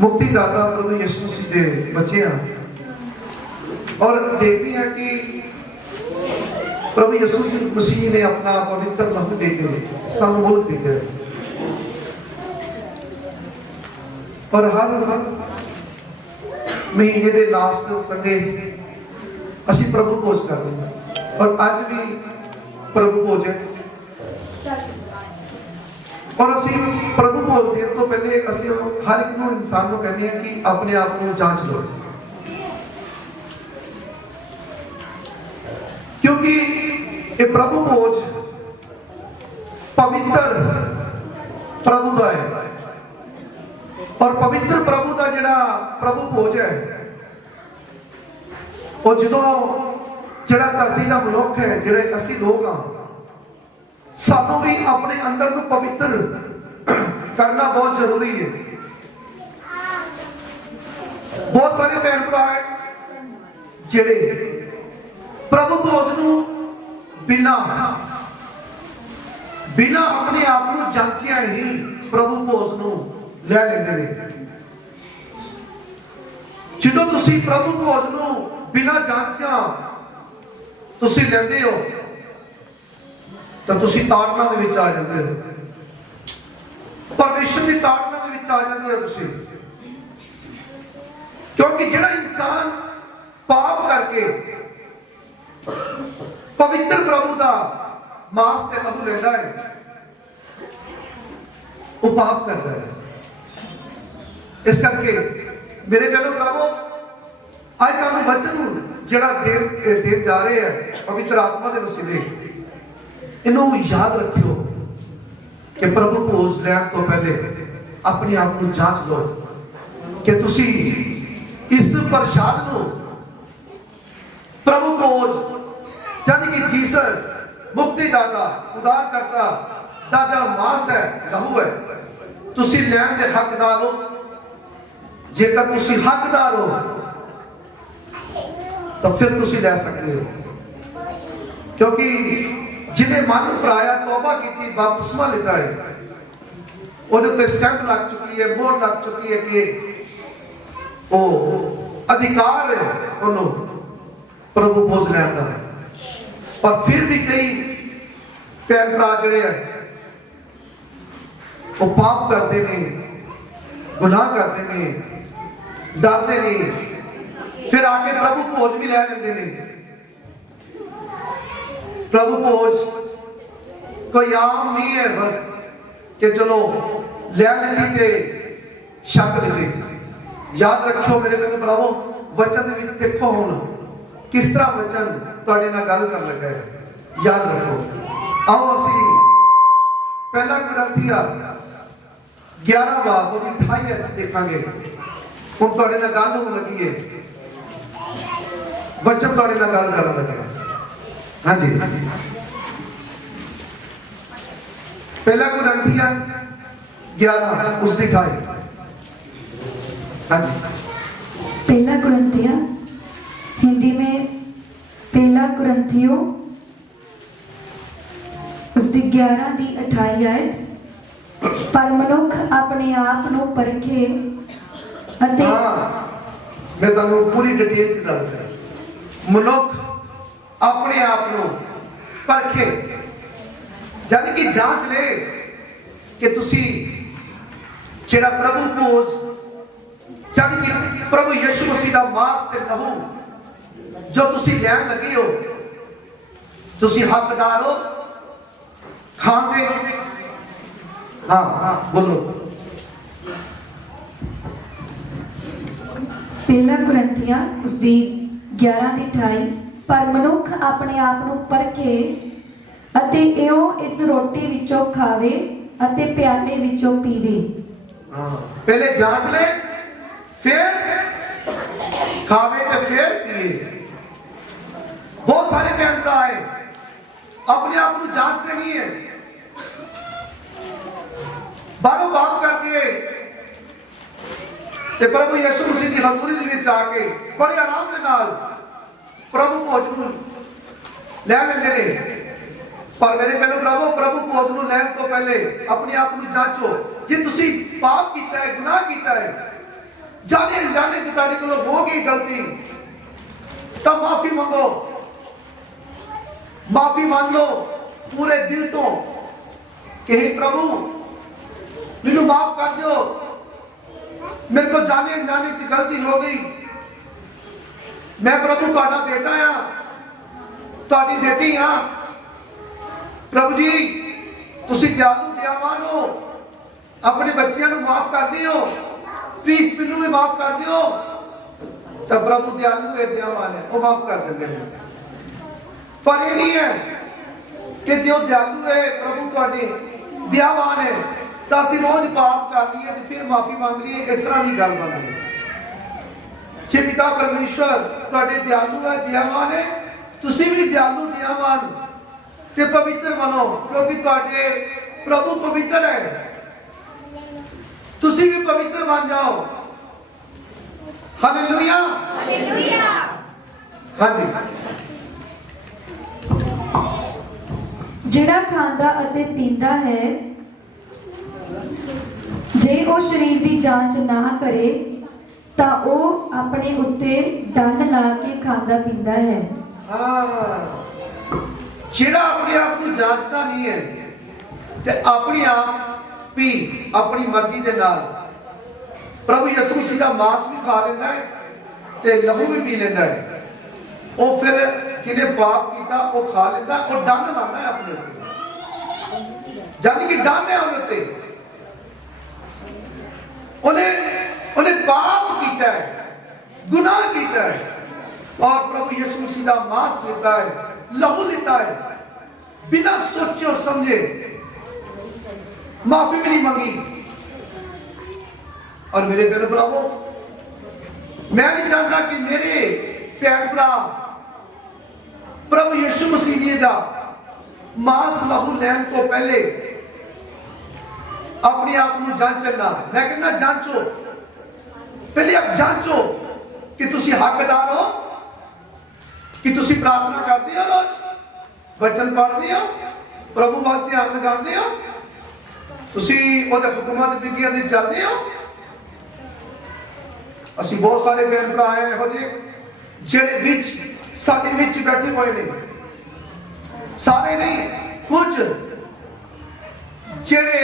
मुक्तिदाता प्रभु यीशु मसीह के बच्चे हैं और देखते हैं कि प्रभु यीशु मसीह ने अपना पवित्र लहू देके सानू मुल्क दिया और हर महीने के लास्ट संडे असी प्रभु भोज कर रहे हैं और आज भी प्रभु भोज है और असी प्रभु भोज देने तो पहले असी हर एक इंसान को कहने हैं कि अपने आप को जांच लो, क्योंकि ये प्रभु भोज पवित्र प्रभु का है और पवित्र प्रभु का जिहड़ा प्रभु भोज है वो जो जिहड़ा धरती का मनुख है जिहड़े असी लोग हाँ सानू भी अपने अंदर को पवित्र करना बहुत जरूरी है। बहुत सारे भैन भरा है जिहड़े प्रभु भोज नूं बिना अपने आप को जांचिया ही प्रभु भोज नूं लै लैंदे ने। जदों तुसीं प्रभु भोज नूं बिना जांचिया तुसीं लैंदे हो तो तुसी ताड़ना दे विच आ जाते हो, परमेश्वर की ताड़ना दे विच आ जाते हो तुसी, क्योंकि जिहड़ा इंसान पाप करके पवित्र प्रभु का मांस ते लहू लैंदा है वो पाप करता है। इस करके मेरे प्यारे भरावो आज तुहानूं वचन जिहड़ा देन जा रहे हैं पवित्र आत्मा के वसीले इन्हों याद रखियो कि प्रभु भोज लैन तो पहले अपने आप को जांच लो कि तुसी इस प्रसाद को प्रभु भोज यानी कि जीसस मुक्तिदाता उद्धारकर्ता दा जो मांस है लहू है तुसी लैन दे हकदार हो। जेकर तुसी हकदार हो तो फिर तुसी ले सकते हो, क्योंकि जिन्हें मन फराया तौबा की बपतिस्मा लेता है वो स्टैंप लग चुकी है, मोहर लग चुकी है कि वो अधिकार है उन्होंने प्रभु भोज लैंदा है। पर फिर भी कई भैन भरा जिहड़े है वो पाप करते हैं, गुनाह करते हैं, डरते नहीं, फिर आके प्रभु भोज भी लै लेंदे ने। प्रभु भोज कोई आम नहीं है बस कि चलो ले लेती थे छक लेते। याद रखो मेरे प्यारे भरावो वचन दे विच देखो हुण किस तरह वचन तुहाडे नाल गल कर लगा है। याद रखो आओ असी पहला कुरिन्थिया 11 बाब ओदी 28 देखांगे। हुण तुहाडे नाल गल होण लगी है, वचन तुहाडे नाल गल करन लगा। हाँ जी पहला कुरिन्थिया 11 उसकी 28। हाँ जी पहला कुरिन्थिया हिंदी में पहला कुरिन्थियों उसकी 11 की 28 आयत। पर मनुख अपने आप को परखे अते मैं तुहानू पूरी डिटेल च दसदा। मनुख अपने आप को परखे यानी कि जांच ले कि तुसी जिहड़ा प्रभु भोज यानी कि प्रभु यीशु मसीह का मांस ते लहू जो तुसी लैन लगे हो तुसी हकदार हो खान दे। हाँ बोलो। पहला कुरिन्थिया उसकी 11 की 28। पर मनुख अपने आप को परखे अते इहो इस रोटी विचों खावे अते प्याले विचों पीवे। पहले जांच ले फिर खावे तो फिर पिए। बहुत सारे बहन भरा है अपने आप को जांचते नहीं है, बारों बात करके ते प्रभु यीशु मसीह की हजूरी दे विच आके बड़े आराम के नाल प्रभु भोज नूं लै लैंदे ने। पर मेरे प्यारे भरावो प्रभु भोज नूं लैण तो पहले अपने आप को जांचो। जे तुसी पाप कीता है गुनाह कीता है जाने अनजाने च तुहाडे कोलों हो गई गलती तो माफी मंगो, माफी मांग लो पूरे दिल तो कि हे प्रभु मैनू माफ कर दो, मेरे को जाने अनजाने च गलती हो गई, मैं प्रभु तुहाडा बेटा हाँ, तुहाडी बेटी हाँ। प्रभु जी तुसी दयालु दयावान हो, अपने बच्चों को माफ कर दियो, प्लीज मैनू भी माफ कर दियो। तो प्रभु दयालु है दयावान है, वो माफ कर देते हैं। पर ये नहीं है कि जो दयालु है प्रभु तुहाडे दयावान है तो असं रोज पाप कर लिए तो फिर माफी मांग लीए, इस तरह नहीं गल बनती। जे पिता परमेश्वर तुहाडे दयालु है दयावान है, तुसी भी दयालु दयावान ते पवित्र बनो, क्योंकि तुहाडे प्रभु पवित्र है, तुसी भी पवित्र बन जाओ। Hallelujah hallelujah. हाँ जी। ਜਿਹੜਾ ਖਾਂਦਾ ਅਤੇ ਪੀਂਦਾ ਹੈ ਜੇ ਉਹ ਸਰੀਰ ਦੀ ਜਾਂਚ ਨਾ ਕਰੇ ਤਾਂ ਉਹ ਆਪਣੇ ਉੱਤੇ ਡੰਨ ਲਾ ਕੇ ਖਾਂਦਾ ਪੀਂਦਾ ਹੈ। ਜਿਹੜਾ ਆਪਣੇ ਆਪ ਨੂੰ ਜਾਂਚਦਾ ਨਹੀਂ ਹੈ ਤੇ ਆਪਣੇ ਆਪ ਵੀ ਆਪਣੀ ਮਰਜ਼ੀ ਦੇ ਨਾਲ ਪ੍ਰਭੂ ਯਿਸੂ ਮਸੀਹ ਦਾ ਮਾंस ਵੀ ਖਾ ਲੈਂਦਾ ਹੈ ਤੇ ਲਹੂ ਵੀ ਪੀ ਲੈਂਦਾ ਹੈ, ਉਹ ਫਿਰ ਜਿਹਨੇ ਪਾਪ ਕੀਤਾ ਉਹ ਖਾ ਲੈਂਦਾ, ਉਹ ਡੰਨ ਲਾਉਂਦਾ ਹੈ ਆਪਣੇ ਉੱਤੇ, ਜਾਨੀ ਕਿ ਡੰਨ ਹੈ ਉਹਦੇ ਉੱਤੇ, ਉਹਨੇ पाप किया है, गुनाह किया है और प्रभु यीशु मसीह का मांस लेता है, लहू लेता है, बिना सोचे और समझे, माफी भी नहीं मांगी। और मेरे बहनों भरावों, मैं नहीं चाहता कि मेरे भैन भरा प्रभु यीशु मसीह जी का मांस लहू लैन तो पहले अपने आप को जांचना। मैं कहना जांचो, पहले आप जांचो कि तुसी हकदार हो, कि तुसी प्रार्थना करते हो, रोज वचन पढ़ते हो, प्रभु वाल ध्यान लगाते हो, तुसी ओहदे हुक्मां ते विधियां दे चलते हो। असी बहुत सारे भैन भरा हैं इहो जे जेड़े विच साडे विच बैठे हुए ने, सारे नहीं, कुछ जेड़े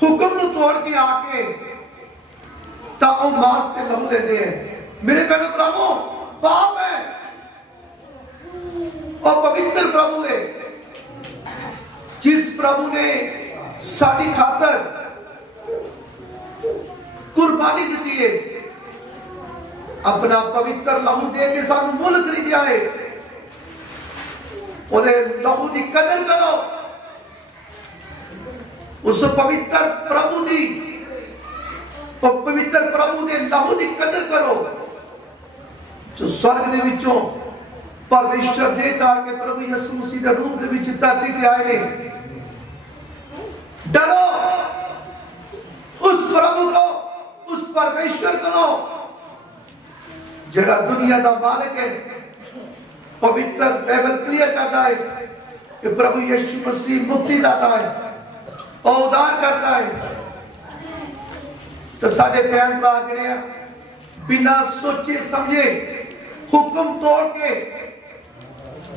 हुक्म नूं तोड़ के आके तां ओह मांस ते लहू लेंदे हैं। मेरे बहनों भरावो, पाप है और पवित्र प्रभु है, जिस प्रभु ने साडी खातर कुर्बानी दी है, अपना पवित्र लहू दे के सानू मुल खरीदिया है। ओदे लहू की कदर करो, उस पवित्र प्रभु की, पवित्र प्रभु के लहू की कदर करो, जो स्वर्ग दे विचों परमेश्वर दे तार के प्रभु यीशु मसीह के रूप दे विच धरती ते आए ने। डरो उस प्रभु को, उस परमेश्वर को जेड़ा दुनिया का मालिक है। पवित्र बाइबल क्लियर करता है कि प्रभु यीशु मसीह मुक्ति दाता है और उद्धार करता है। तो साडे भैन भरा जिहड़े बिना सोचे समझे हुक्म तोड़ के,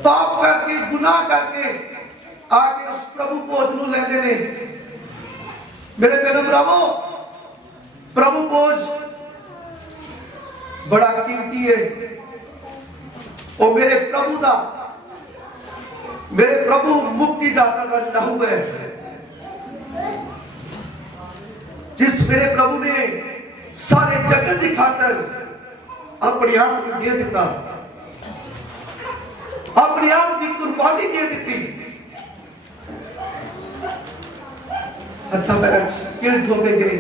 पाप करके, गुनाह करके आके उस प्रभु भोज नूं लैंदे ने। मेरे बहनों भरावो, प्रभु भोज बड़ा कीमती है, और मेरे प्रभु दा, मेरे प्रभु मुक्तिदाता का लहू है, जिस मेरे प्रभु ने सारे जगत की खातर अपने आप को दे दिता, अपने आप की कुर्बानी दे दी। हथा मेरा किल धोपे गए,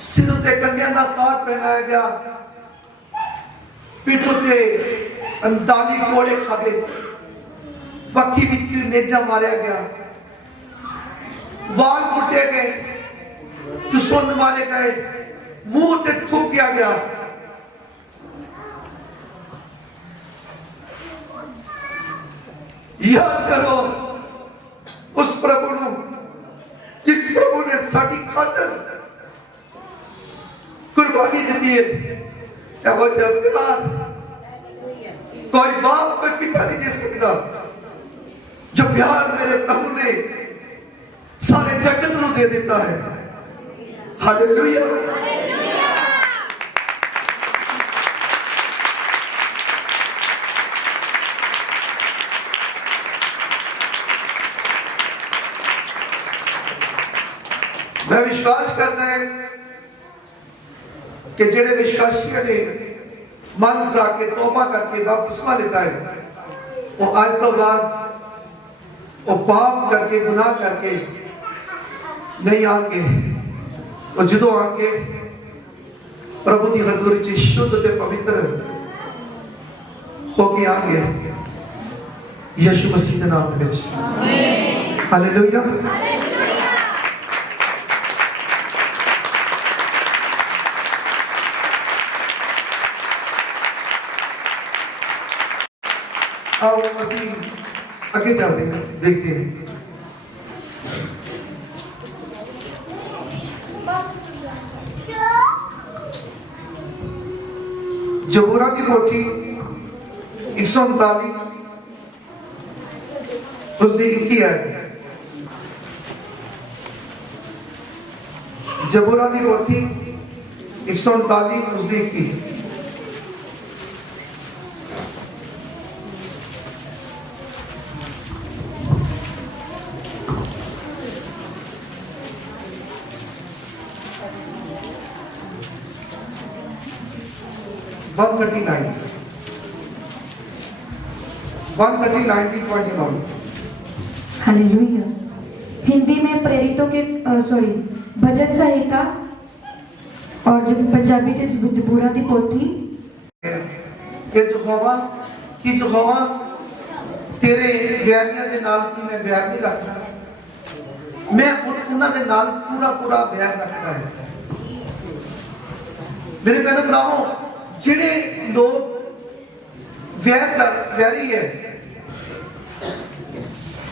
सिर उत्ते कंडियां दा ताज पहनाया गया, पीठ उत्ते 39 कोड़े खादे, पक्की विच नेजा मारिया गया, वाल पुटे गए, दुश्मन मारे गए, मुंह ते थूकिया गया। याद करो उस प्रभु नूं, जिस प्रभु ने साडी खातर कुर्बानी दी देर ਇਹੋ ਜਿਹਾ ਪਿਆਰ कोई बाप कोई पिता नहीं दे सकता जो प्यार मेरे प्रभु ने सारे जगत को दे देता है। हालेलुया। मैं विश्वास करता है कि जेड़े विश्वासियों ने मन फरा के तौबा करके बपतिस्मा लेता है वो आज तो बाद वो पाप करके गुनाह करके नहीं आके वो जो आके प्रभु की हजूरी च शुद्ध ते पवित्र होके आगे यीशु मसीह के नाम में। हालेलुया। आओ मसीह आगे चलते हैं, देखते हैं। जबूरा की पोथी 139 उसकी 21 है। जबूरा की पोथी 139 उसकी 21। हालेलुया। हिंदी में प्रेरितों के भजन संहिता और जो पंजाबी च जबूरा दी पोथी कि यहोवा तेरे वैरियां दे नाल की मैं वैर नहीं रखता, मैं उन्हां दे नाल पूरा वैर रखता है। मेरे बहन भरावो जिहड़े लोग वैरी है,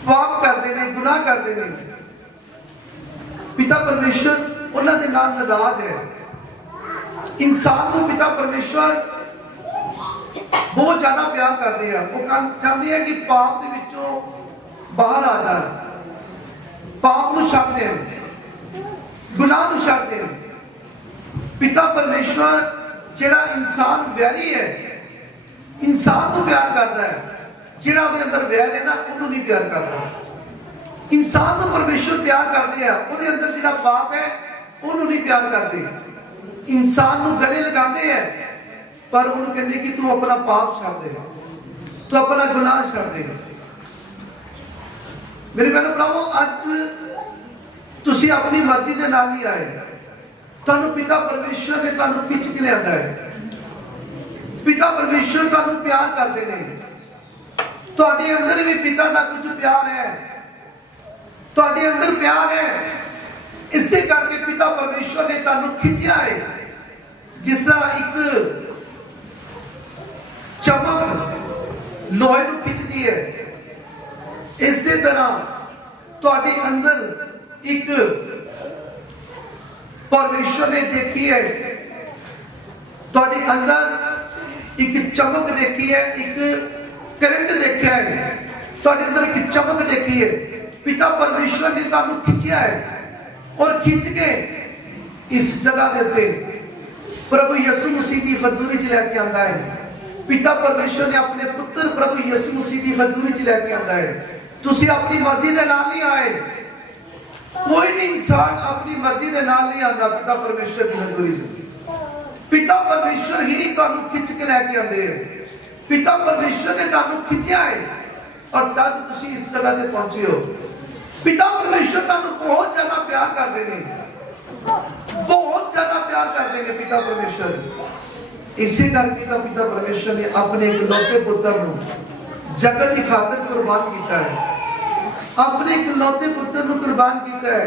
पाप करते हैं, गुनाह करते हैं, पिता परमेश्वर उन्हां दे नाल नाराज है। इंसान को पिता परमेश्वर बहुत ज्यादा प्यार करते हैं। वो चाहते हैं कि पाप दे विचों बाहर आ जाए, पाप को छड्ड दें, गुनाह को छड्ड दें। पिता परमेश्वर जिहड़ा इंसान वैरी है, इंसान को प्यार करता है, जिहड़ा उसके अंदर वैर है ना उन्होंने नहीं प्यार करता। इंसान को परमेश्वर प्यार करते हैं, उसके अंदर जिहड़ा पाप है उन्होंने नहीं प्यार करते। इंसान को गले लगाते हैं पर उन्होंने कहते कि तू अपना पाप छड्ड दे, तू अपना गुनाह छड्ड दे। मेरे बहनों भरावो अज तुसी अपनी मर्जी के नाल नहीं आए, तुहानू पिता परमेश्वर ने तुहानू खिंच के लिया है। पिता परमेश्वर तुहानू प्यार करते हैं, तुहाडे अंदर भी पिता का कुछ प्यार है, तुहाडे अंदर प्यार है। इसे करके पिता परमेश्वर ने तुहानू खिंचिया है। जिस तरह एक चमक लोहे को खिंचती है, इसी तरह तुहाडे अंदर एक परमेश्वर ने देखी है, तुहाडे अंदर एक चमक देखी है, एक करंट देखा है, तुहाडे अंदर एक चमक देखी है। पिता परमेश्वर ने तुहानू खिंचिया है और खिंच के इस जगह देते प्रभु यीशु मसीह की हजूरी च लेके आंदा है। पिता परमेश्वर ने अपने पुत्र प्रभु यीशु मसीह की हजूरी च लेके आंदा है। तुसी अपनी मर्जी के नाल नहीं आए, कोई भी इंसान अपनी मर्जी के नाल नहीं आता पिता परमेश्वर की हजूरी च। पिता परमेश्वर ही तुहानू खिंच के लेके आंदे हैं। पिता परमेश्वर ने तुहानू खिंचिया है और तद तुसी इस जगह ते पहुंचे हो। पिता परमेश्वर तुहानू बहुत ज्यादा प्यार करते हैं, बहुत ज्यादा प्यार करते हैं पिता परमेश्वर। इसी करके तो पिता परमेश्वर ने अपने इकलौते पुत्र को जगत की खातिर कुर्बान किया है, अपने इकलौते पुत्र को कुर्बान किया है,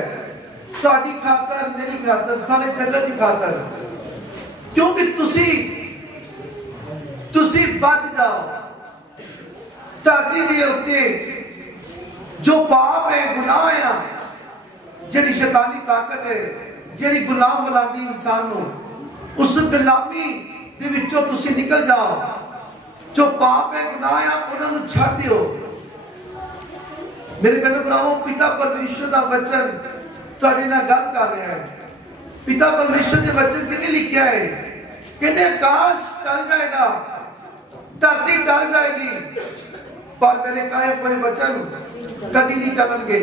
तुहाडी खातिर, मेरी खातिर, सारे जगत की खातिर। क्योंकि तुसी बच जाओ। धरती के उत्ते जो पाप है, गुनाह है, जिहड़ी शैतानी ताकत है, जिहड़ी गुलाम बनाती इंसान को, उस गुलामी दे विचों तुसी निकल जाओ। जो पाप है गुनाह है उन्होंने छड़ दियो। मेरे बहनों भरावो, पिता परमेश्वर का वचन तुहाडे नाल गल कर रहा है। पिता परमेश्वर के वचन च लिखा है, कहते आकाश टल जाएगा, धरती टल जाएगी, पर मेरे कहे हुए वचन कभी नहीं टलणगे।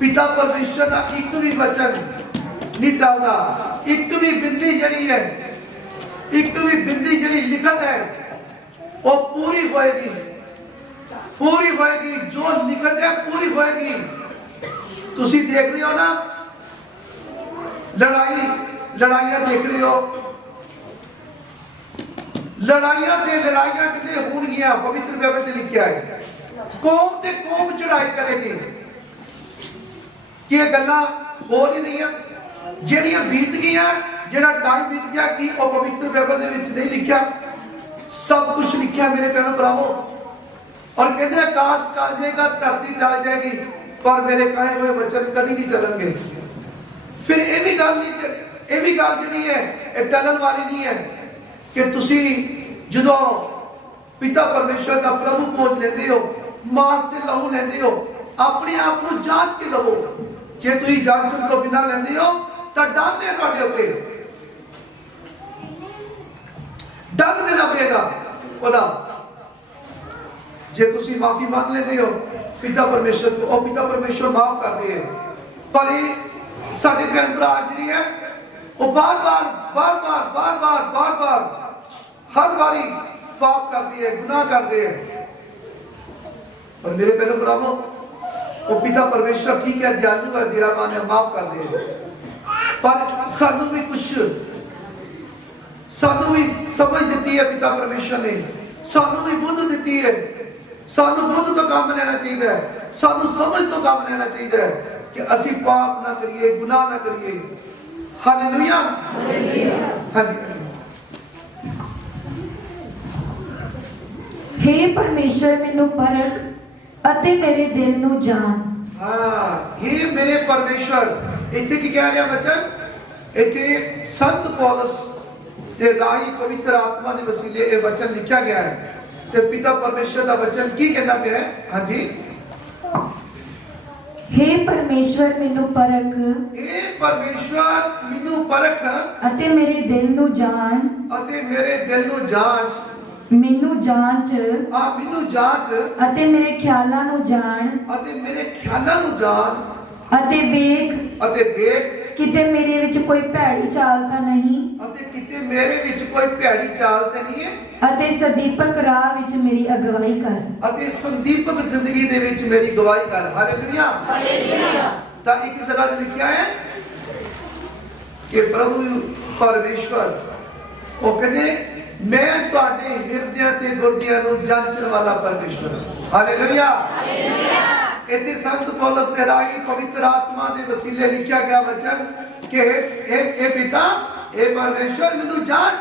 पिता परमेश्वर का एक भी वचन नहीं टलदा। एक भी बिंदी जड़ी है, एक भी बिंदी जड़ी लिखत है, वो पूरी होएगी, पूरी होएगी। जो लिखत है पूरी होएगी। तुसी देख रहे हो ना, लड़ाइयां देख रहे हो, लड़ाइयां कितने होणगियां, पवित्र बाइबल च लिखा है। कौम ते कौम चढ़ाई करेगी। कि गल्लां हो नहीं रही, जेड़ियां बीत गईयां, जेड़ा टाइम बीत गया, कि वो पवित्र बाइबल दे विच नहीं लिखा? सब कुछ लिखा मेरे बहनों भरावो। और कहते आकाश टल जाएगा, धरती टल जाएगी, पर मेरे कहे हुए वचन कभी नहीं टलणगे। फिर ये भी गल नहीं, ये भी गल जी है टलन वाली नहीं है कि तुसी जो पिता परमेश्वर का प्रभु खोज लेंदे हो, मांस ते लहू लेंदे हो, अपने आप को जांच के लवो। जे तुसी जांचन तो बिना लेंदे हो तो डर ने तुहाडे उत्ते डर देना पड़ेगा ओदा। जे तुसी माफी मांग लेंदे हो पिता परमेश्वर को, और पिता परमेश्वर माफ करते हैं। पर ये साडे भैन भरा जिहड़ी है वो बार बार हर बारी पाप करती है, गुनाह करते हैं। और मेरे बहनों भरावो, वो पिता परमेश्वर ठीक है, दयालु है, दयावान है, माफ कर दे। पर सानू भी समझ दी है पिता परमेश्वर ने, सानू भी बुद्ध दी है। सानू बुद्ध तो काम लेना चाहिए, सानू समझ तो काम लेना चाहिए कि असी पाप ना करिए, गुनाह ना करिए। हालेलुया, हाँ जी। हे परमेश्वर मैनू परख अते मेरे दिल नू जान। हाँ, हे मेरे परमेश्वर। इत्थे की कह रहा वचन? इत्थे संत पौलुस दे राही पवित्र आत्मा दे वसीले ये वचन लिखा गया है। ते पिता परमेश्वर का वचन की कहना पिया है? हाँ जी, हे परमेश्वर मैनू परख, हे परमेश्वर मैनू परख अते मेरे दिल नू जान, अते मेरे दिल नू जांच, मैनू जांच, मैनू जांच, अते मेरे ख्यालां नू जान, अते मेरे ख्यालां नू जान, अते वेख अते देख किते मेरे विच कोई भैड़ी चाल तां नहीं, अते किते मेरे विच कोई भैड़ी चाल ते नहीं है, अते सदीपक राह विच मेरी अगवाई कर, अते संदीपक जिंदगी दे विच मेरी गवाही कर। Hallelujah, hallelujah. ता एक जगह ते लिखा है कि प्रभु परमेश्वर वो कहते मैं तुहाडे हृदय ते गुरदियां नू जांचण वाला परमेश्वर। Hallelujah, hallelujah. इतने संत पौलुस दे राही पवित्र आत्मा दे वसीले लिखा गया वचन कि ए पिता, ए परमेश्वर मैनू जांच,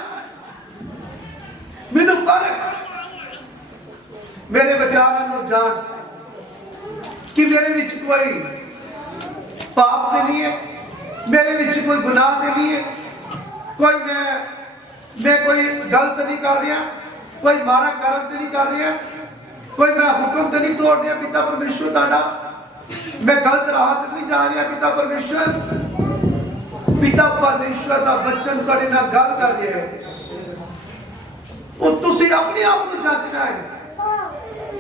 मैनू परख, मेरे विचारां नू जांच कि मेरे विच कोई पाप ते नहीं है, मेरे विच कोई गुनाह ते नहीं है, कोई मैं कोई गलत नहीं कर रहा, कोई माड़ा कर्म ते नहीं कर रहा, कोई मैं हुक्म तो नहीं तोड़ रहा पिता परमेश्वर ताड़ा, मैं गलत राह ते नहीं जा रहा पिता परमेश्वर। पिता परमेश्वर का वचन तुहाडे नाल गल कर रहा है। वो तुसी अपने आप को जांचना है,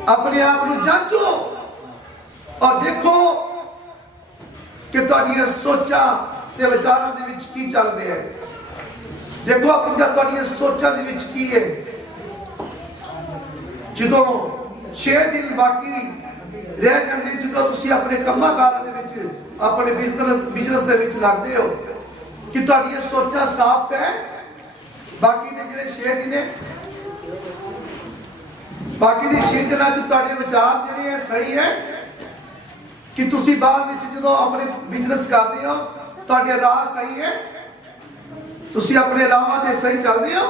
अपने आप को जांचो और देखो कि तुहाडीआं सोचां ते विचारां दे विच की चल रहा है। देखो अपनी तुहाडीआं सोचां दे विच की है। जो 6 दिन बाकी रह जाते, जो तुसी अपने कम्मा कारां दे विच, अपने बिजनेस दे विच लगदे हो, कि तुहाडीआं सोचां साफ है। बाकी दे जिहड़े 6 दिन है, बाकी दे 6 दिनां च तुहाडे विचार जिहड़े है सही है, कि तुसी बाद विच जदों अपने बिजनेस करदे हो तुहाडे राह सही है, तुसी अपने राहां ते सही चलदे हो।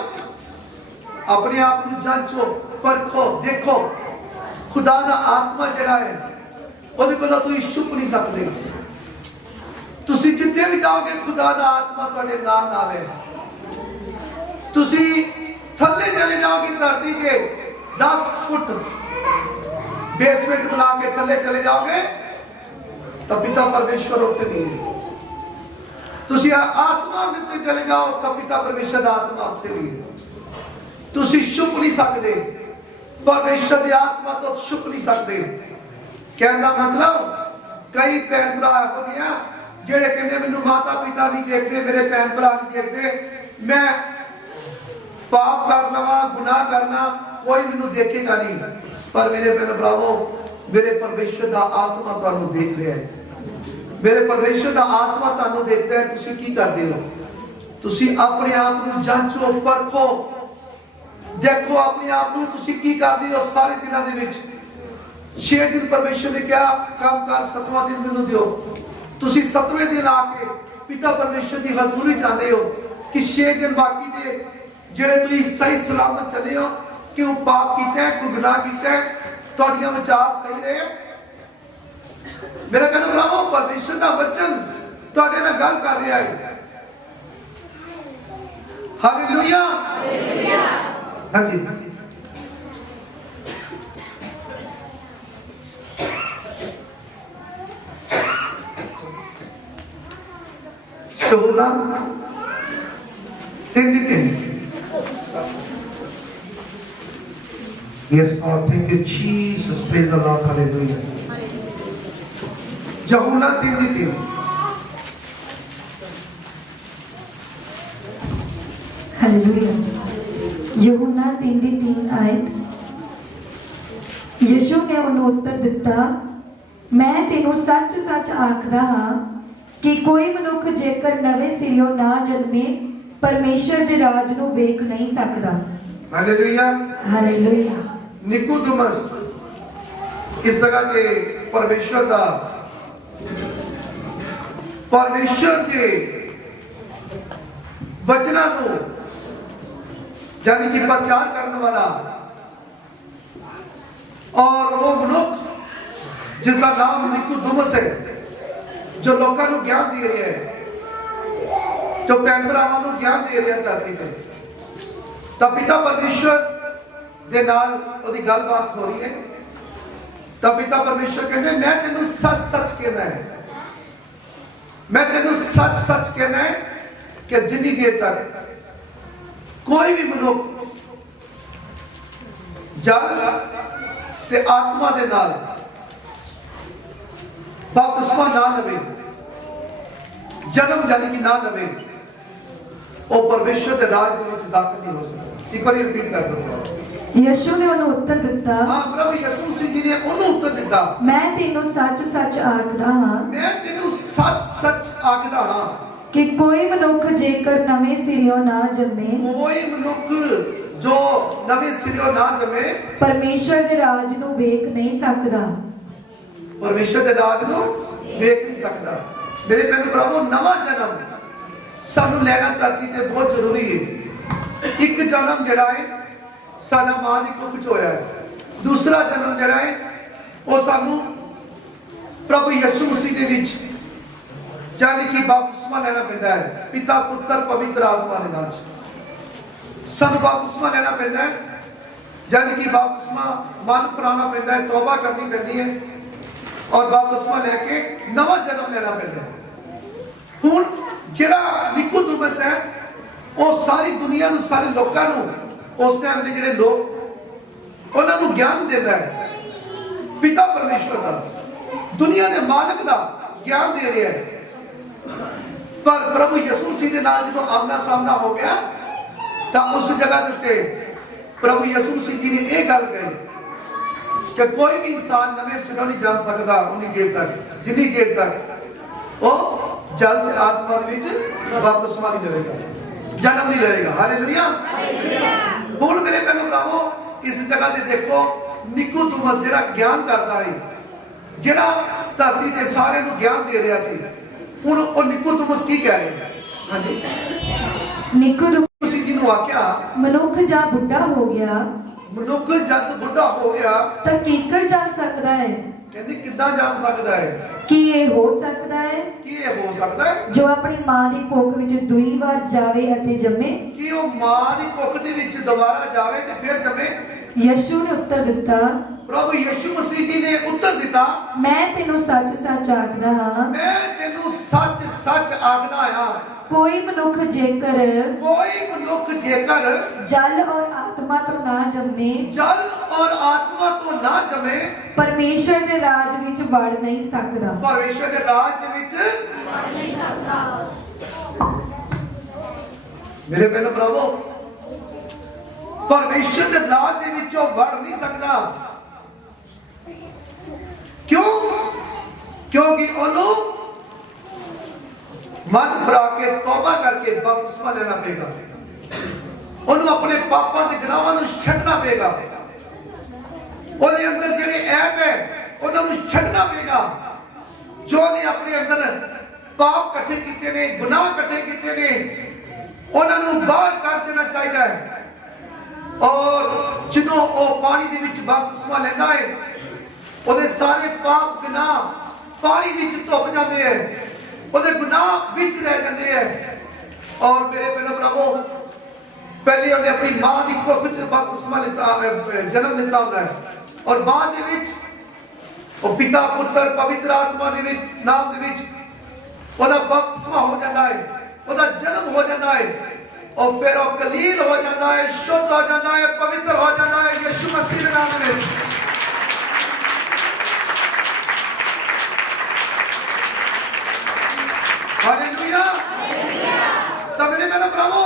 अपने आप को जांचो, परखो, देखो। खुदा का आत्मा जड़ा है ਉਹਦੇ ਕੋਲੋਂ ਤੁਸੀਂ ਛੁਪ नहीं सकते। तुसी जिथे भी जाओगे खुदा का आत्मा ਤੁਹਾਡੇ ਨਾਲ है। ਤੁਸੀਂ ਥੱਲੇ ਚਲੇ ਜਾਓਗੇ ਧਰਤੀ के 10 फुट बेसमेंट बना के थले चले जाओगे तब पिता परमेश्वर उत्थे नहीं है। तुसी आसमान दे उत्ते चले जाओ तब पिता परमेश्वर दा आत्मा उत्थे भी है। तुसी छुप नहीं सकते परमेश्वर दी आत्मा तो छुप नहीं सकते। कहने दा मतलब कई भैन भरा हो गया जेड़े कहंदे मैनू माता पिता नहीं देखते मेरे भैन भरा नहीं देखते मैं पाप कर लवा गुनाह करना कोई मैनू देखेगा नहीं पर मेरे भैन भरावो मेरे परमेश्वर दा आत्मा तुहानू देख रहा है। मेरे परमेश्वर दा आत्मा तुहानू देखदा है। तुसी की करदे हो तुसी अपने आप नू जांचो परखो देखो अपने आप नू तुसी की करदे हो। सारे दिनां दे विच 6 दिन परमेश्वर ने क्या काम कर 7वां दिन मैनू दियो। तुसी 7वें दिन आके पिता परमेश्वर दी हजूरी चाहते हो कि 6 दिन बाकी दे जेड़े तुसी सही सलामत चले हो क्यों पाप कीता है कोई गुनाह कीता है तुहाडियां विचार सही रहे। मेरे कहने भरावो परमेश्वर दा वचन तुहाडे नाल गल कर रहा है। Hallelujah hallelujah. हां जी यूहन्ना 3:3 Yes, Lord, thank you, Jesus. Praise the Lord, hallelujah. यूहन्ना 3:3 हालेलुया। यूहन्ना 3:3 आयत। यीशु ने उन्हें उत्तर दिता मैं तेनू सच सच आखदा हां कि कोई मनुख जेकर नवे सिरों ना जन्मे परमेश्वर दे राज नू वेख नहीं सकदा। Hallelujah hallelujah. निकोदेमस इस जगह के परमेश्वर दा परमेश्वर के वचना को यानी कि प्रचार करने वाला और वो मनुख जिसका नाम निकोदेमस है जो लोगों को ज्ञान दे रहे हैं जो भैन भरावां को ज्ञान दे रहे हैं धरती पे तब पिता परमेश्वर दे नाल ओदी गलबात हो रही है। तब पिता परमेश्वर कहते मैं तेनू सच सच कहना है मैं तेनू सच सच कहना है कि जिन्नी देर तक कोई भी मनुख जल ते आत्मा दे नाल बपतिस्मा ना लवे जन्म यानी कि ना लवे वो परमेश्वर के राज दे विच दाखिल नहीं हो सकता। एक बार रिपीट कर दो। यीशु ने उन्हें उत्तर दिता हां प्रभु यीशु मसीह जी ने उन्हें उत्तर दिता मैं तेनू सच सच आखदा हां मैं तेनू सच सच आखदा हां कि कोई मनुख जेकर नवे सिरों ना जन्मे कोई मनुख जो नवे सिरों ना जमे परमेश्वर दे राज नू वेख नहीं सकदा। परमेश्वर दे राज नू वेख नहीं सकदा। मेरे भैन भरावो नवा जन्म सानू लेना धरती ते बहुत जरूरी है। एक जन्म जड़ा है साडा मां दी कुख च होया है। दूसरा जन्म जड़ा है वो सानू प्रभु यीशु मसीह दे विच यानी कि बपतिस्मा लेना पैंदा है पिता पुत्र पवित्र आत्मा दे नाम च सानू बपतिस्मा लेना पैंदा है यानी कि बपतिस्मा मन फराना पैंदा है तौबा करनी पैंदी है और बपतिस्मा लेके नवा जन्म लेना पैंदा है। हुण जेड़ा निकोदेमस है वो सारी दुनिया नू सारे लोकां नू उस टाइम दे जेड़े लोग उन्हां नू ज्ञान देता है पिता परमेश्वर दा दुनिया दे मालिक दा ज्ञान दे रहा है। पर प्रभु यीशु मसीह दे नाल जो आमना सामना हो गया तो उस जगह के उत्ते प्रभु यीशु मसीह जी ने यह गल कही कि कोई भी इंसान नवे सिरों नहीं जान सकता उन्नी देर तक जिन्नी देर तक वो जल ते आत्मा दे विच बपतिस्मा नहीं लेगा जन्म नहीं लेगा। हालेलुया। हुण मेरे भैन भरावो इस जगह ते देखो निकोदेमस जेड़ा ज्ञान करता है जेड़ा धरती ते सारे नू ज्ञान दे रहा सी हुण ओ निकोदेमस की कह रहे हैं। हां जी निकोदेमस जी नू आख्या मनुख जा बुढ़ा हो गया मनुख जद बुढ़ा हो गया तां कीकड़ जान सकदा है कहंदी किद्दां जान सकदा है ਕੀ ਇਹ ਹੋ ਸਕਦਾ ਹੈ ਕੀ ਇਹ ਹੋ ਸਕਦਾ ਹੈ ਜੋ ਆਪਣੀ ਮਾਂ ਦੀ ਕੁੱਖ ਵਿੱਚ ਦੂਈ ਵਾਰ ਜਾਵੇ ਅਤੇ ਜੰਮੇ? ਕਿ ਉਹ ਮਾਂ ਦੀ ਕੁੱਖ ਦੇ ਵਿੱਚ ਦੁਬਾਰਾ ਜਾਵੇ ਤੇ ਫਿਰ ਜੰਮੇ? ਯਿਸੂ ਨੇ ਉੱਤਰ ਦਿੱਤਾ, ਪ੍ਰਭੂ ਯਿਸੂ ਮਸੀਹ ਜੀ ਨੇ ਉੱਤਰ ਦਿੱਤਾ, ਮੈਂ ਤੈਨੂੰ ਸੱਚ ਸੱਚ ਆਖਦਾ ਹਾਂ, ਮੈਂ ਤੈਨੂੰ ਸੱਚ ਸੱਚ ਆਖਦਾ ਹਾਂ, ਕੋਈ ਮਨੁੱਖ ਜੇਕਰ ਜਲ ਔਰ ਆਤਮਾ ਤੋਂ ਨਾ ਜੰਮੇ, जल और आत्मा तो ना जमे, ਪਰਮੇਸ਼ਰ ਦੇ ਰਾਜ ਵਿੱਚ ਵੜ ਨਹੀਂ ਸਕਦਾ। परमेश्वर के राज के विच मेरे बहनों भरावो, परमेश्वर के राज के विचों वड़ नहीं सकता। क्यों? क्योंकि ओनू मन फरा के तौबा करके बपतिस्मा लेना पेगा, ओनू अपने पापां ते गुनाहां नूं छड्डना पेगा, ਉਹਦੇ ਅੰਦਰ ਜਿਹੜੇ ਐਬ ਹੈ ਉਹਨਾਂ ਨੂੰ ਛੱਡਣਾ ਪਏਗਾ। ਜੋ ਨੇ ਆਪਣੇ ਅੰਦਰ ਪਾਪ ਇਕੱਠੇ ਕੀਤੇ ਨੇ, ਗੁਨਾਹ ਇਕੱਠੇ ਕੀਤੇ ਨੇ, ਉਹਨਾਂ ਨੂੰ ਬਾਹਰ ਕੱਢ ਦੇਣਾ ਚਾਹੀਦਾ ਹੈ। ਔਰ ਜਦੋਂ ਉਹ ਪਾਣੀ ਦੇ ਵਿੱਚ ਬਪਤਿਸਮਾ ਲੈਂਦਾ ਹੈ, ਉਹਦੇ ਸਾਰੇ ਪਾਪ ਗੁਨਾਹ ਪਾਣੀ ਵਿੱਚ ਧੁੱਪ ਜਾਂਦੇ ਹੈ, ਉਹਦੇ ਗੁਨਾਹ ਵਿੱਚ ਰਹਿ ਜਾਂਦੇ ਹੈ। ਔਰ ਮੇਰੇ ਭੈਣੋ ਭਰਾਵੋ, ਪਹਿਲੇ ਉਹਨੇ ਆਪਣੀ ਮਾਂ ਦੀ ਕੁੱਖ ਚ ਬਪਤਿਸਮਾ ਲਿੱਤਾ, ਜਨਮ ਲਿੱਤਾ ਹੁੰਦਾ ਹੈ, और बाद दे विच ਉਹ ਪਿਤਾ ਪੁੱਤਰ ਪਵਿੱਤਰ ਆਤਮਾ ਦੇ ਵਿੱਚ ਨਾਮ ਦੇ ਵਿੱਚ ਉਹਦਾ ਬਪਤਿਸਮਾ ਹੋ ਜਾਂਦਾ ਹੈ, ਉਹਦਾ ਜਨਮ ਹੋ ਜਾਂਦਾ ਹੈ, और फिर ਉਹ ਕਲੀਲ ਹੋ ਜਾਂਦਾ ਹੈ, ਸ਼ੁੱਧ ਹੋ ਜਾਂਦਾ ਹੈ, ਪਵਿੱਤਰ ਹੋ ਜਾਂਦਾ ਹੈ ਯਿਸੂ ਮਸੀਹ ਦੇ ਨਾਮ ਵਿੱਚ। ਹਾਲੇਲੂਇਆ। ਤਾਂ ਮੇਰੇ ਭੈਣੋ ਭਰਾਵੋ,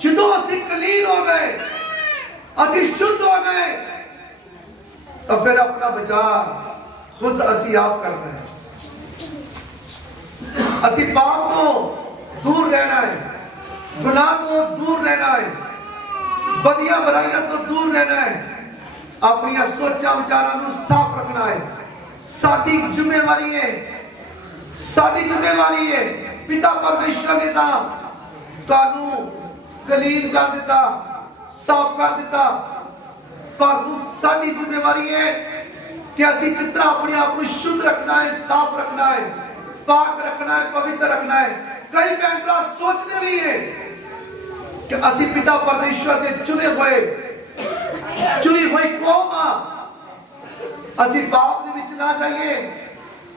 ਜਦੋਂ ਅਸੀਂ ਕਲੀਲ ਹੋ ਗਏ, ਅਸੀਂ ਸ਼ੁੱਧ ਹੋ ਗਏ, तो फिर अपना बचाव खुद असी आप करना है। असी पाप तो दूर रहना है, गुनाह तो दूर रहना है, बदिया बुराइयां तो दूर रहना है, अपनी सोचा विचारां नूं साफ रखना है। साडी जिम्मेवारी है, साडी जिम्मेवारी है। पिता परमेश्वर ने तो तुहानूं कलील कर दिता, साफ कर दिता, पर हुण साडी जिम्मेवारी है कि असी कितना अपने आप को शुद्ध रखना है, साफ रखना है, पाक रखना है, पवित्र रखना है। कई बहन भरा सोचते नहीं है कि असी पिता परमेश्वर के चुनी हुई कौम आ, असी पाप दे विच ना जाइए,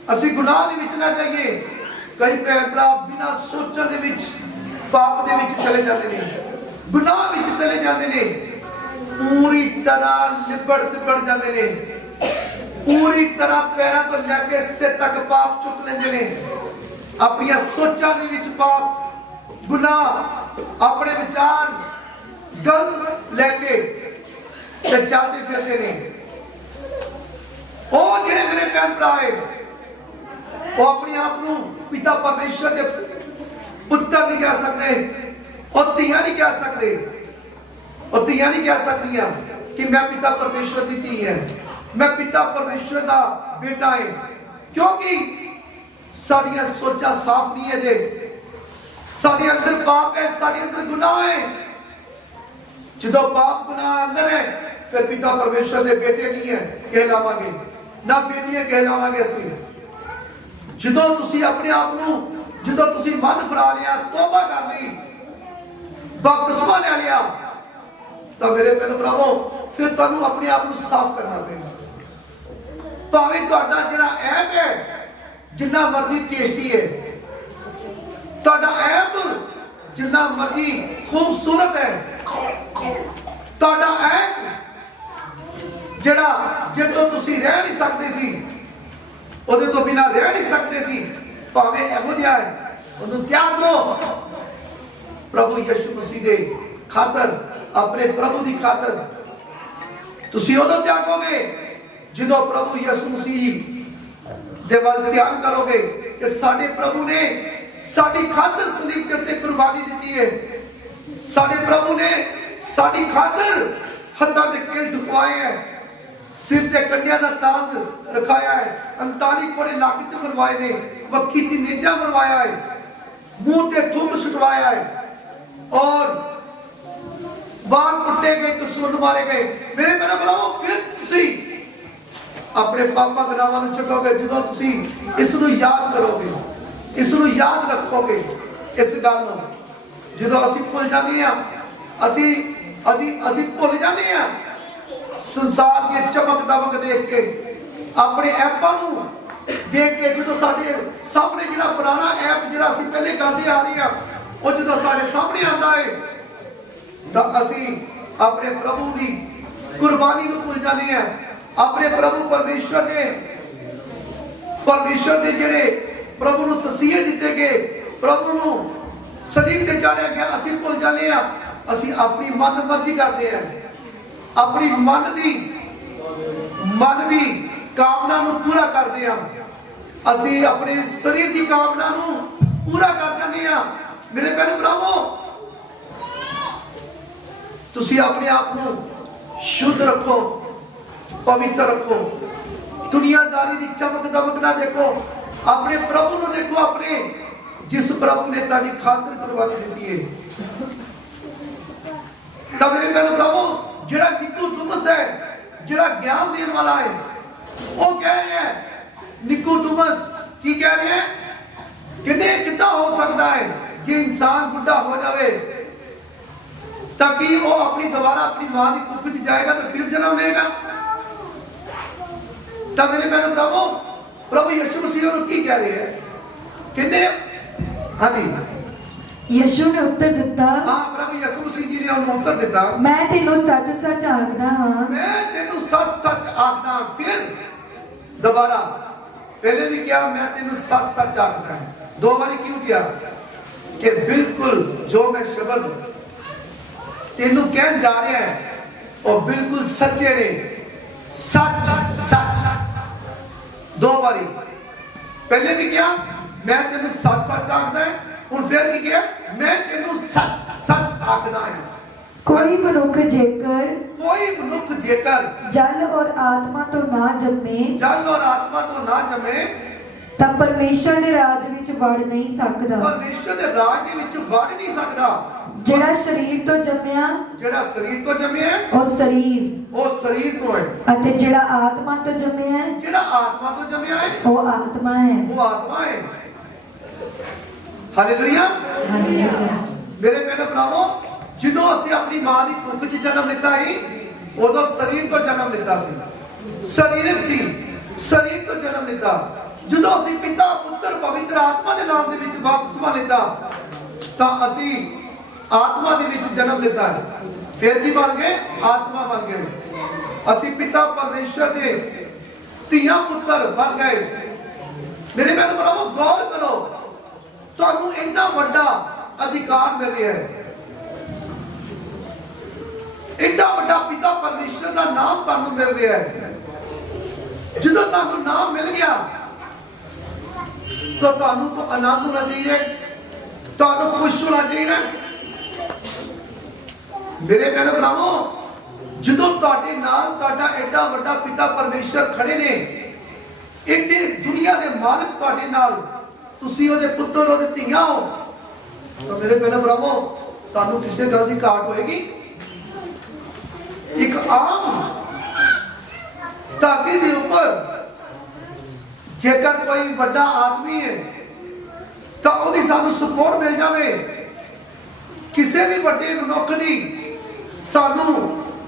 असी गुनाह दे विच ना जाइए। कई बहन भरा बिना सोचण दे विच पाप दे विच चले जाते हैं, गुनाह विच चले जाते हैं, पूरी तरह लिपड़ जाते हैं, पूरी तरह पैरों तो लेके सिर तक पाप चुक लेंदे ने। अपनी सोचां दे विच पाप गुनाह, अपने विचार गलत लेके ते चलते फिरते ने। ओ जिहड़े मेरे भैन भरा है, वो अपने आप नूं पिता परमेश्वर दे पुत्र नहीं कह सकते, और धीआं नहीं कह सकते, और धीआं नहीं कह सकदियां कि मैं पिता परमेश्वर की धी है, मैं पिता परमेश्वर का बेटा है, क्योंकि साडियां सोचा साफ नहीं है जे, साडे अंदर पाप है, साडे अंदर गुनाह है। जो पाप गुनाह अंदर है, फिर पिता परमेश्वर के बेटे नहीं है कहलावांगे, ना बेटियां कहलावांगे असीं। जो तुसीं अपने आप नूं, जो तुसीं मन फरा लिया, तौबा कर ली, बपतिस्मा ले लिया, तो मेरे भैनों भरावो, फिर तुहानूं अपने आप को साफ करना पेगा। भावें तुहाडा जिहड़ा ऐब है जिन्ना मर्जी टेस्टी है, तुहाडा ऐब जिन्ना मर्जी खूबसूरत है, तुहाडा ऐब जिहड़ा जे तो तुसीं रह नहीं सकते सी, ਉਹਦੇ ਤੋਂ ਬਿਨਾ ਰਹਿ नहीं सकते सी, भावें ਇਹੋ ਜਿਹਾ है, ਉਹਨੂੰ त्याग दो। प्रभु यीशु मसीह दे खातर, अपने प्रभु की खातर तुसीं उदों त्यागोगे जो प्रभु यीशु मसीह दे वल ध्यान करोगे कि साडे प्रभु ने साडी खातर सलीब के उत्ते कुर्बानी दी है, साडे प्रभु ने साडी खातर हत्थां दे किल ढुकवाए हैं, सिर ते कंडियां दा ताज रखाया है, 39 कोड़े नक च मरवाए ने, वक्की च नेजा मरवाया है, मुंह ते थुम सुटवाया है, और बाल पुट्टे गए, कसूर मारे गए। मेरे भैनों भरावो, फिर तुसीं ਆਪਣੇ ਪਾਪਾਂ ਗੁਨਾਹਾਂ ਨੂੰ ਛੱਡੋਗੇ, ਜਦੋਂ ਤੁਸੀਂ ਇਸ ਨੂੰ ਯਾਦ ਕਰੋਗੇ, ਇਸ ਨੂੰ ਯਾਦ ਰੱਖੋਗੇ, ਇਸ ਗੱਲ ਨੂੰ, ਜਦੋਂ ਅਸੀਂ ਭੁੱਲ ਜਾਂਦੇ ਹਾਂ, ਅਸੀਂ ਭੁੱਲ ਜਾਂਦੇ ਹਾਂ ਸੰਸਾਰ ਦੀ ਚਮਕ ਦਮਕ ਦੇਖ ਕੇ, ਆਪਣੇ ਐਪਾਂ ਨੂੰ ਦੇਖ ਕੇ, ਜਦੋਂ ਸਾਡੇ ਸਾਹਮਣੇ ਜਿਹੜਾ ਪੁਰਾਣਾ ਐਪ ਜਿਹੜਾ ਅਸੀਂ ਪਹਿਲੇ ਕਰਦੇ ਆ ਰਹੇ ਹਾਂ, ਉਹ ਜਦੋਂ ਸਾਡੇ ਸਾਹਮਣੇ ਆਉਂਦਾ ਹੈ ਤਾਂ ਅਸੀਂ ਆਪਣੇ ਪ੍ਰਭੂ ਦੀ ਕੁਰਬਾਨੀ ਨੂੰ ਭੁੱਲ ਜਾਂਦੇ ਹਾਂ। ਆਪਣੇ ਪ੍ਰਭੂ ਪਰਮੇਸ਼ਰ ਦੇ ਜਿਹੜੇ ਪ੍ਰਭੂ ਨੂੰ ਤਸੀਹੇ ਦਿੱਤੇ ਗਏ, ਪ੍ਰਭੂ ਨੂੰ ਸਲੀਬ ਤੇ ਚਾੜਿਆ ਗਿਆ, ਅਸੀਂ ਭੁੱਲ ਜਾਂਦੇ ਹਾਂ। ਅਸੀਂ ਆਪਣੀ ਮਨ ਮਰਜ਼ੀ ਕਰਦੇ ਹਾਂ, ਆਪਣੀ ਮਨ ਦੀ ਕਾਮਨਾ ਨੂੰ ਪੂਰਾ ਕਰਦੇ ਹਾਂ, ਅਸੀਂ ਆਪਣੇ ਸਰੀਰ ਦੀ ਕਾਮਨਾ ਨੂੰ ਪੂਰਾ ਕਰ ਜਾਂਦੇ ਹਾਂ। ਮੇਰੇ ਭੈਣ ਭਰਾਵੋ, ਤੁਸੀਂ ਆਪਣੇ ਆਪ ਨੂੰ ਸ਼ੁੱਧ ਰੱਖੋ, ਪਵਿੱਤਰ ਰੱਖੋ, ਦੁਨੀਆਦਾਰੀ ਦੀ ਚਮਕ ਦਮਕ ਨਾ ਦੇਖੋ, ਆਪਣੇ ਪ੍ਰਭੂ ਨੂੰ ਦੇਖੋ, ਆਪਣੇ ਜਿਸ ਪ੍ਰਭੂ ਨੇ ਤੁਹਾਡੀ ਖਾਤਰ ਕੁਰਬਾਨੀ ਦਿੱਤੀ ਹੈ। ਤਾਂ ਮੇਰੇ ਭੈਣ ਭਰਾਵੋ, ਜਿਹੜਾ ਨਿਕੋਦਿਮਸ ਹੈ, ਜਿਹੜਾ ਗਿਆਨ ਦੇਣ ਵਾਲਾ ਹੈ, ਉਹ ਕਹਿ ਰਿਹਾ ਹੈ, ਨਿਕੋਦਿਮਸ ਕੀ ਕਹਿ ਰਿਹਾ ਹੈ, ਕਿੰਨੇ ਕਿੱਦਾਂ ਹੋ ਸਕਦਾ ਹੈ ਜੇ ਇਨਸਾਨ ਬੁੱਢਾ ਹੋ ਜਾਵੇ ਤਾਂ ਕੀ ਉਹ ਦੁਬਾਰਾ ਆਪਣੀ ਮਾਂ ਦੀ ਕੁੱਖ ਵਿੱਚ ਜਾਏਗਾ ਤਾਂ ਫਿਰ ਜਨਮ ਲਏਗਾ? ਤਾਂ ਮੇਰੇ ਭੈਣ ਭਰਾਵੋ, ਪ੍ਰਭੂ ਯਿਸੂ ਮਸੀਹ ਨੂੰ ਕੀ ਕਹਿ ਰਿਹਾ ਹੈ? ਕਹਿੰਦੇ ਹਾਂਜੀ, ਯਿਸੂ ਨੇ ਉੱਤਰ ਦਿੱਤਾ, ਹਾਂ ਪ੍ਰਭੂ ਯਿਸੂ ਮਸੀਹ ਜੀ ਨੇ ਉਹਨੂੰ ਉੱਤਰ ਦਿੱਤਾ, ਮੈਂ ਤੈਨੂੰ ਸੱਚ ਸੱਚ ਆਖਦਾ ਹਾਂ, ਮੈਂ ਤੈਨੂੰ ਸੱਚ ਸੱਚ ਆਖਦਾ। ਫਿਰ ਦੁਬਾਰਾ, ਪਹਿਲੇ ਵੀ ਕਿਹਾ ਮੈਂ ਤੈਨੂੰ ਸੱਚ ਸੱਚ ਆਖਦਾ ਹਾਂ, ਦੋ ਵਾਰੀ ਕਿਉਂ ਕਿਹਾ? ਕਿ ਬਿਲਕੁਲ ਜੋ ਮੈਂ ਸ਼ਬਦ ਤੈਨੂੰ ਕਹਿਣ ਜਾ ਰਿਹਾ ਹੈ ਉਹ ਬਿਲਕੁਲ ਸੱਚੇ ਨੇ। ਸੱਚ ਸੱਚ, ਦੋ ਵਾਰੀ। ਪਹਿਲੇ ਵੀ ਕਿਹਾ ਮੈਂ ਤੈਨੂੰ ਸੱਚ ਸੱਚ ਆਖਦਾ ਹੈ, ਹੁਣ ਫਿਰ ਕੀ ਕਿਹਾ? ਮੈਂ ਤੈਨੂੰ ਸੱਚ ਸੱਚ ਆਖਦਾ ਹਾਂ। ਕੋਈ ਮਨੁੱਖ ਜੇਕਰ ਜਲ ਔਰ ਆਤਮਾ ਤੋਂ ਨਾ ਜੰਮੇ ਤਾਂ ਪਰਮੇਸ਼ਰ ਦੇ ਰਾਜ ਵਿੱਚ ਵੜ ਨਹੀਂ ਸਕਦਾ। ਪਰਮੇਸ਼ਰ ਦੇ ਰਾਜ ਦੇ ਵਿੱਚ ਵੜ ਨਹੀਂ ਸਕਦਾ। ਜਿਹੜਾ ਸਰੀਰ ਤੋਂ ਜੰਮਿਆ ਉਹ ਸਰੀਰ ਤੋਂ ਹੈ, ਅਤੇ ਜਿਹੜਾ ਆਤਮਾ ਤੋਂ ਜੰਮਿਆ ਹੈ ਉਹ ਆਤਮਾ ਹੈ। ਹਾਲੇਲੂਇਆ। ਹਾਲੇਲੂਇਆ। ਮੇਰੇ ਭੈਣੋ ਭਰਾਵੋ, ਜਦੋਂ ਅਸੀਂ ਆਪਣੀ ਮਾਂ ਦੀ ਕੁੱਖ 'ਚ ਜਨਮ ਲਿੱਤਾ ਸੀ, ਉਦੋਂ ਸਰੀਰ ਤੋਂ ਜਨਮ ਲਿੱਤਾ ਸੀ, ਸਰੀਰਕ ਸੀ, ਸਰੀਰ ਤੋਂ ਜਨਮ ਲਿੱਤਾ। ਜਦੋਂ ਅਸੀਂ ਪਿਤਾ ਪੁੱਤਰ ਪਵਿੱਤਰ ਆਤਮਾ ਦੇ ਨਾਮ ਦੇ ਵਿੱਚ ਬਪਤਿਸਮਾ ਲਿੱਤਾ ਤਾਂ ਅਸੀਂ ਆਤਮਾ ਦੇ ਵਿੱਚ ਜਨਮ ਲਿੱਤਾ ਹੈ। ਫਿਰ ਕੀ ਬਣ ਗਏ? ਆਤਮਾ ਬਣ ਗਏ। ਅਸੀਂ ਪਿਤਾ ਪਰਮੇਸ਼ਰ ਦੇ ਧੀਆਂ ਪੁੱਤਰ ਬਣ ਗਏ। ਮੇਰੇ ਭੈਣ ਭਰਾਵੋ, ਗੌਰ ਕਰੋ, ਤੁਹਾਨੂੰ ਇੰਨਾ ਵੱਡਾ ਅਧਿਕਾਰ ਮਿਲ ਰਿਹਾ ਹੈ, ਇੰਨਾ ਵੱਡਾ ਪਿਤਾ ਪਰਮੇਸ਼ਰ ਦਾ ਨਾਮ ਤੁਹਾਨੂੰ ਮਿਲ ਰਿਹਾ ਹੈ। ਜਦੋਂ ਤੁਹਾਨੂੰ ਨਾਮ ਮਿਲ ਗਿਆ ਤਾਂ ਤੁਹਾਨੂੰ ਤਾਂ ਆਨੰਦ ਹੋਣਾ ਚਾਹੀਦਾ, ਤੁਹਾਨੂੰ ਖੁਸ਼ ਹੋਣਾ ਚਾਹੀਦਾ। ਮੇਰੇ ਭੈਣ ਭਰਾਵੋ, ਜਦੋਂ ਤੁਹਾਡੇ ਨਾਲ ਤੁਹਾਡਾ ਐਡਾ ਵੱਡਾ ਪਿਤਾ ਪਰਮੇਸ਼ਰ ਖੜੇ ਨੇ, ਇੰਨੀ ਦੁਨੀਆ ਦੇ ਮਾਲਕ ਤੁਹਾਡੇ ਨਾਲ, ਤੁਸੀਂ ਉਹਦੇ ਪੁੱਤਰ, ਉਹਦੇ ਧੀਆਂ ਹੋ, ਤਾਂ ਮੇਰੇ ਭੈਣ ਭਰਾਵੋ, ਤੁਹਾਨੂੰ ਕਿਸੇ ਗੱਲ ਦੀ ਘਾਟ ਹੋਏਗੀ? ਇੱਕ ਆਮ ਧਰਤੀ ਦੇ ਉੱਪਰ ਜੇਕਰ ਕੋਈ ਵੱਡਾ ਆਦਮੀ ਹੈ ਤਾਂ ਉਹਦੀ ਸਾਨੂੰ ਸਪੋਰਟ ਮਿਲ ਜਾਵੇ, ਕਿਸੇ ਵੀ ਵੱਡੇ ਮਨੁੱਖ ਦੀ ਸਾਨੂੰ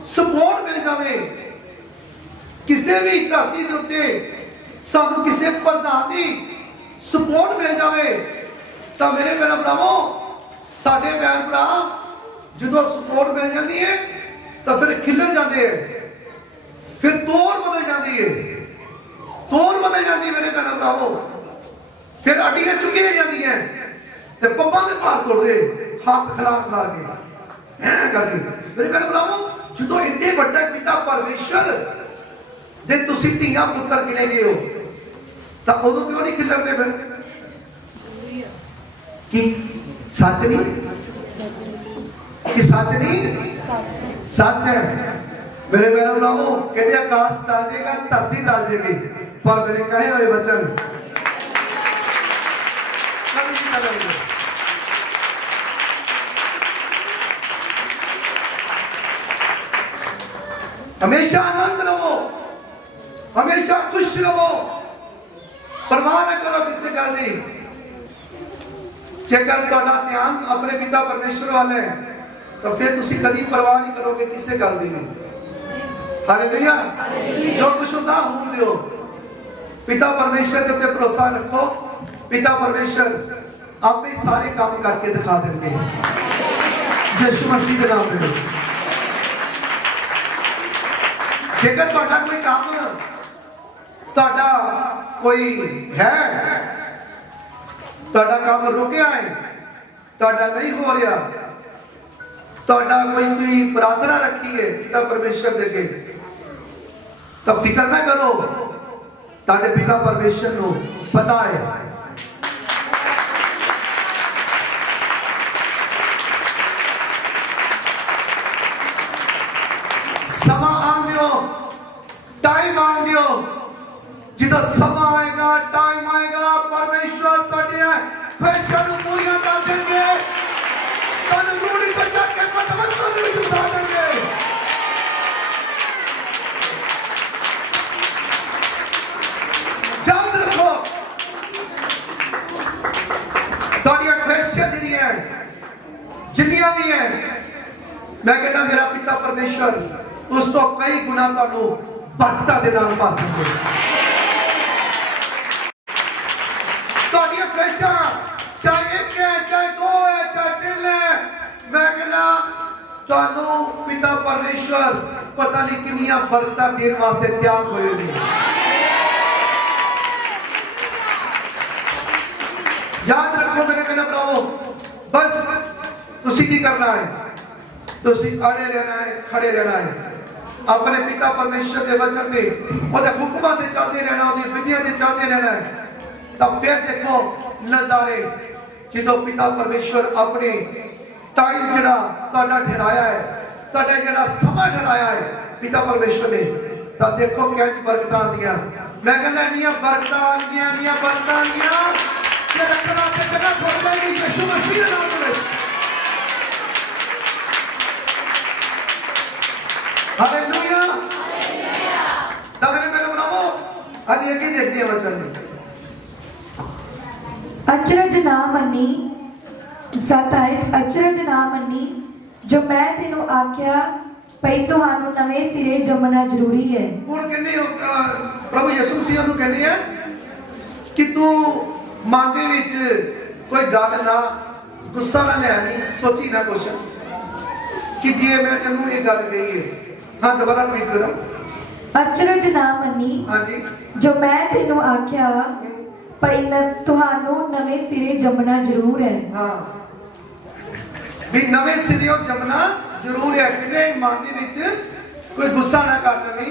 ਸਪੋਰਟ ਮਿਲ ਜਾਵੇ, ਕਿਸੇ ਵੀ ਧਰਤੀ ਦੇ ਉੱਤੇ ਸਾਨੂੰ ਕਿਸੇ ਪ੍ਰਧਾਨ ਦੀ ਸਪੋਰਟ ਮਿਲ ਜਾਵੇ, ਤਾਂ ਮੇਰੇ ਭੈਣ ਭਰਾਵੋ, ਸਾਡੇ ਭੈਣ ਭਰਾ ਜਦੋਂ ਸਪੋਰਟ ਮਿਲ ਜਾਂਦੀ ਹੈ ਤਾਂ ਫਿਰ ਖਿਲਰ ਜਾਂਦੇ ਹੈ, ਫਿਰ ਤੋਰ ਬਦਲ ਜਾਂਦੀ ਹੈ, ਮੇਰੇ ਭੈਣ ਭਰਾਵੋ, ਫਿਰ ਅੱਡੀਆਂ ਚੁੱਕੀਆਂ ਜਾਂਦੀਆਂ ਤੇ ਪੱਪਾਂ ਦੇ ਭਾਰ ਤੋੜਦੇ, ਹੱਥ ਖਿਲਾਰ ਕੇ ਐਂ ਕਰਕੇ। ਮੇਰੇ ਭੈਣ ਭਰਾਵੋ, ਜਦੋਂ ਇੰਨੇ ਵੱਡਾ ਪਿਤਾ ਪਰਮੇਸ਼ਰ ਦੇ ਤੁਸੀਂ ਧੀਆਂ ਪੁੱਤਰ ਗਿਣੇ ਗਏ ਹੋ ਤਾਂ ਉਦੋਂ ਕਿਉਂ ਨਹੀਂ ਖਿਲਰਦੇ? ਫਿਰ ਕੀ ਸੱਚ ਨਹੀਂ? ਕਿ ਸੱਚ ਨਹੀਂ? ਸੱਚ ਹੈ। ਮੇਰੇ ਭੈਣ ਭਰਾਵੋ, ਕਹਿੰਦੇ ਆਕਾਸ਼ ਟਲ ਜਾਏਗਾ, ਧਰਤੀ ਟਲ ਜਾਏਗੀ, ਪਰ ਮੇਰੇ ਕਹੇ ਹੋਏ ਵਚਨ ਕਦੇ ਨਹੀਂ ਟਲਣਗੇ। ਹਮੇਸ਼ਾ ਆਨੰਦ ਲਵੋ, हमेशा खुश रहो, परवाह न करो किसी गल दी। जेकर तुहाडा ध्यान अपने पिता परमेश्वर वाल है तो फिर तुसी कदी परवाह नहीं करोगे किसी गल दी भी। हालेलुया। जो कुछ होता होने दियो, पिता परमेश्वर के उत्ते भरोसा रखो, पिता परमेश्वर आप ही सारे काम करके दिखा देंगे यीशु मसीह के नाम में। जेकर तुहाडा कोई काम, तुहाडा कोई है, तुहाडा काम रुकिया है, तुहाडा नहीं हो रहा, तुहाडा कोई प्रार्थना रखी है पिता परमेश्वर दे के, तो फिक्र ना करो, तुहाडे पिता परमेश्वर को पता है। समा आन दियो, टाइम आन दियो, जिदा समा आएगा, टाइम आएगा, परमेश्वर तुहाडे ख्वाहिशां नूं पूरीआं कर देंगे, तुहानूं रूड़ी तो चक के पतवंतों दे विच बिठा देंगे। याद रखो, तुहाडीआं ख्वाहिशां जिहड़ियां जिन्नियां भी हैं, मैं कहता मेरा पिता परमेश्वर उस तो कई गुना तुहानूं बरकतां दे नाल भर देंगे। तुहाडीआं ख्वाहिशां चाहे एक है, चाहे दो है, चाहे तीन है, मैं कहना तुहानूं पिता परमेश्वर पता नहीं कितनियां बरकतां देण वास्ते तैयार होए ने। याद रखो मेरे कहना भरावो, बस तुसी की करना है, तुसी अड़े रहना है, खड़े रहना है, अपने पिता परमेश्वर के वचन दे, ओदे हुक्मां ते चलते रहना, ओदी विधियां ते चलते रहना है। तब फिर देखो नजारे जो पिता परमेश्वर अपने टाइम जड़ा तुहाडा ठहराया है, तुहाडा जड़ा समा ठहराया है पिता परमेश्वर ने, तब देखो किंज बरकतां आंदियां। मैं कहना इन्नियां बरकतां आंदियां, इन्नियां बरकतां आंदियां कि रखना ते जगह खुल जाएगी यीशु मसीह के नाम में। हालेलुया। तब मेरे बनाओ आज ये की देखते हैं वचन में, अचरज ना मनी, 7 आयत, अचरज ना मनी जो मैं तेनों आख्या पई तुहानू नवे सिरे जमना जरूरी है। ਹੁਣ ਕਹਿੰਦੇ ਪ੍ਰਭੂ ਯਿਸੂ ਮਸੀਹ ਨੂੰ ਕਹਿੰਦੇ ਆ ਕਿ ਤੂੰ ਮਨ ਦੇ ਵਿੱਚ ਕੋਈ ਗੱਲ ਨਾ, ਗੁੱਸਾ ਨਾ ਲੈ, ਨਹੀਂ ਸੋਚੀ ਨਾ ਕੁਛ ਕਿ ਜੇ ਮੈਂ ਤੈਨੂੰ ਇਹ ਗੱਲ ਕਹੀ ਹੈ। हाँ दोबारा रिपीट करो। अचरज ना मनी हाँ जी जो मैं तेनों आख्या पई तुहानू नवे सिरे जमना जरूर है। हाँ भी नवे सिरे जमना जरूर है। किने मन दे विच कोई गुस्सा ना कर लवी,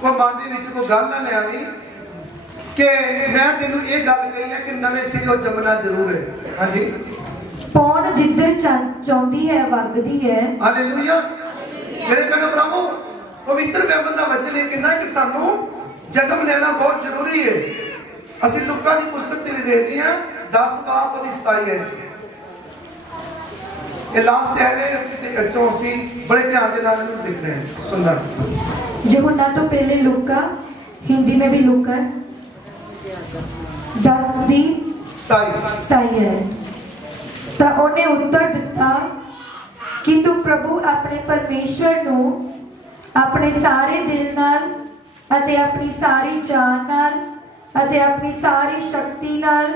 कोई मन दे विच कोई गल ना ले आवी कि मैं तेनू ये गल कही है कि नवे सिरे जमना जरूर है। हाँ जी पौन जिधर चाहती है वगदी है। हालेलुया। मेरे कहना प्रभु पवित्र बाइबल का वचन है कहना कि सानू जन्म लेना बहुत जरूरी है। असि लूका की पुस्तक ते देखते हैं 10 बाब और 27 है, ये लास्ट है जो असि बड़े ध्यान के नाल देख रहे हैं, सुनना। यूहन्ना तो पहले लूका, हिंदी में भी लूका 10 दी 27 है। तो उन्हें उत्तर दिता कि तू प्रभु अपने परमेश्वर नू अपने सारे दिल नाल अते अपनी सारी जान नाल अते अपनी सारी शक्ति नाल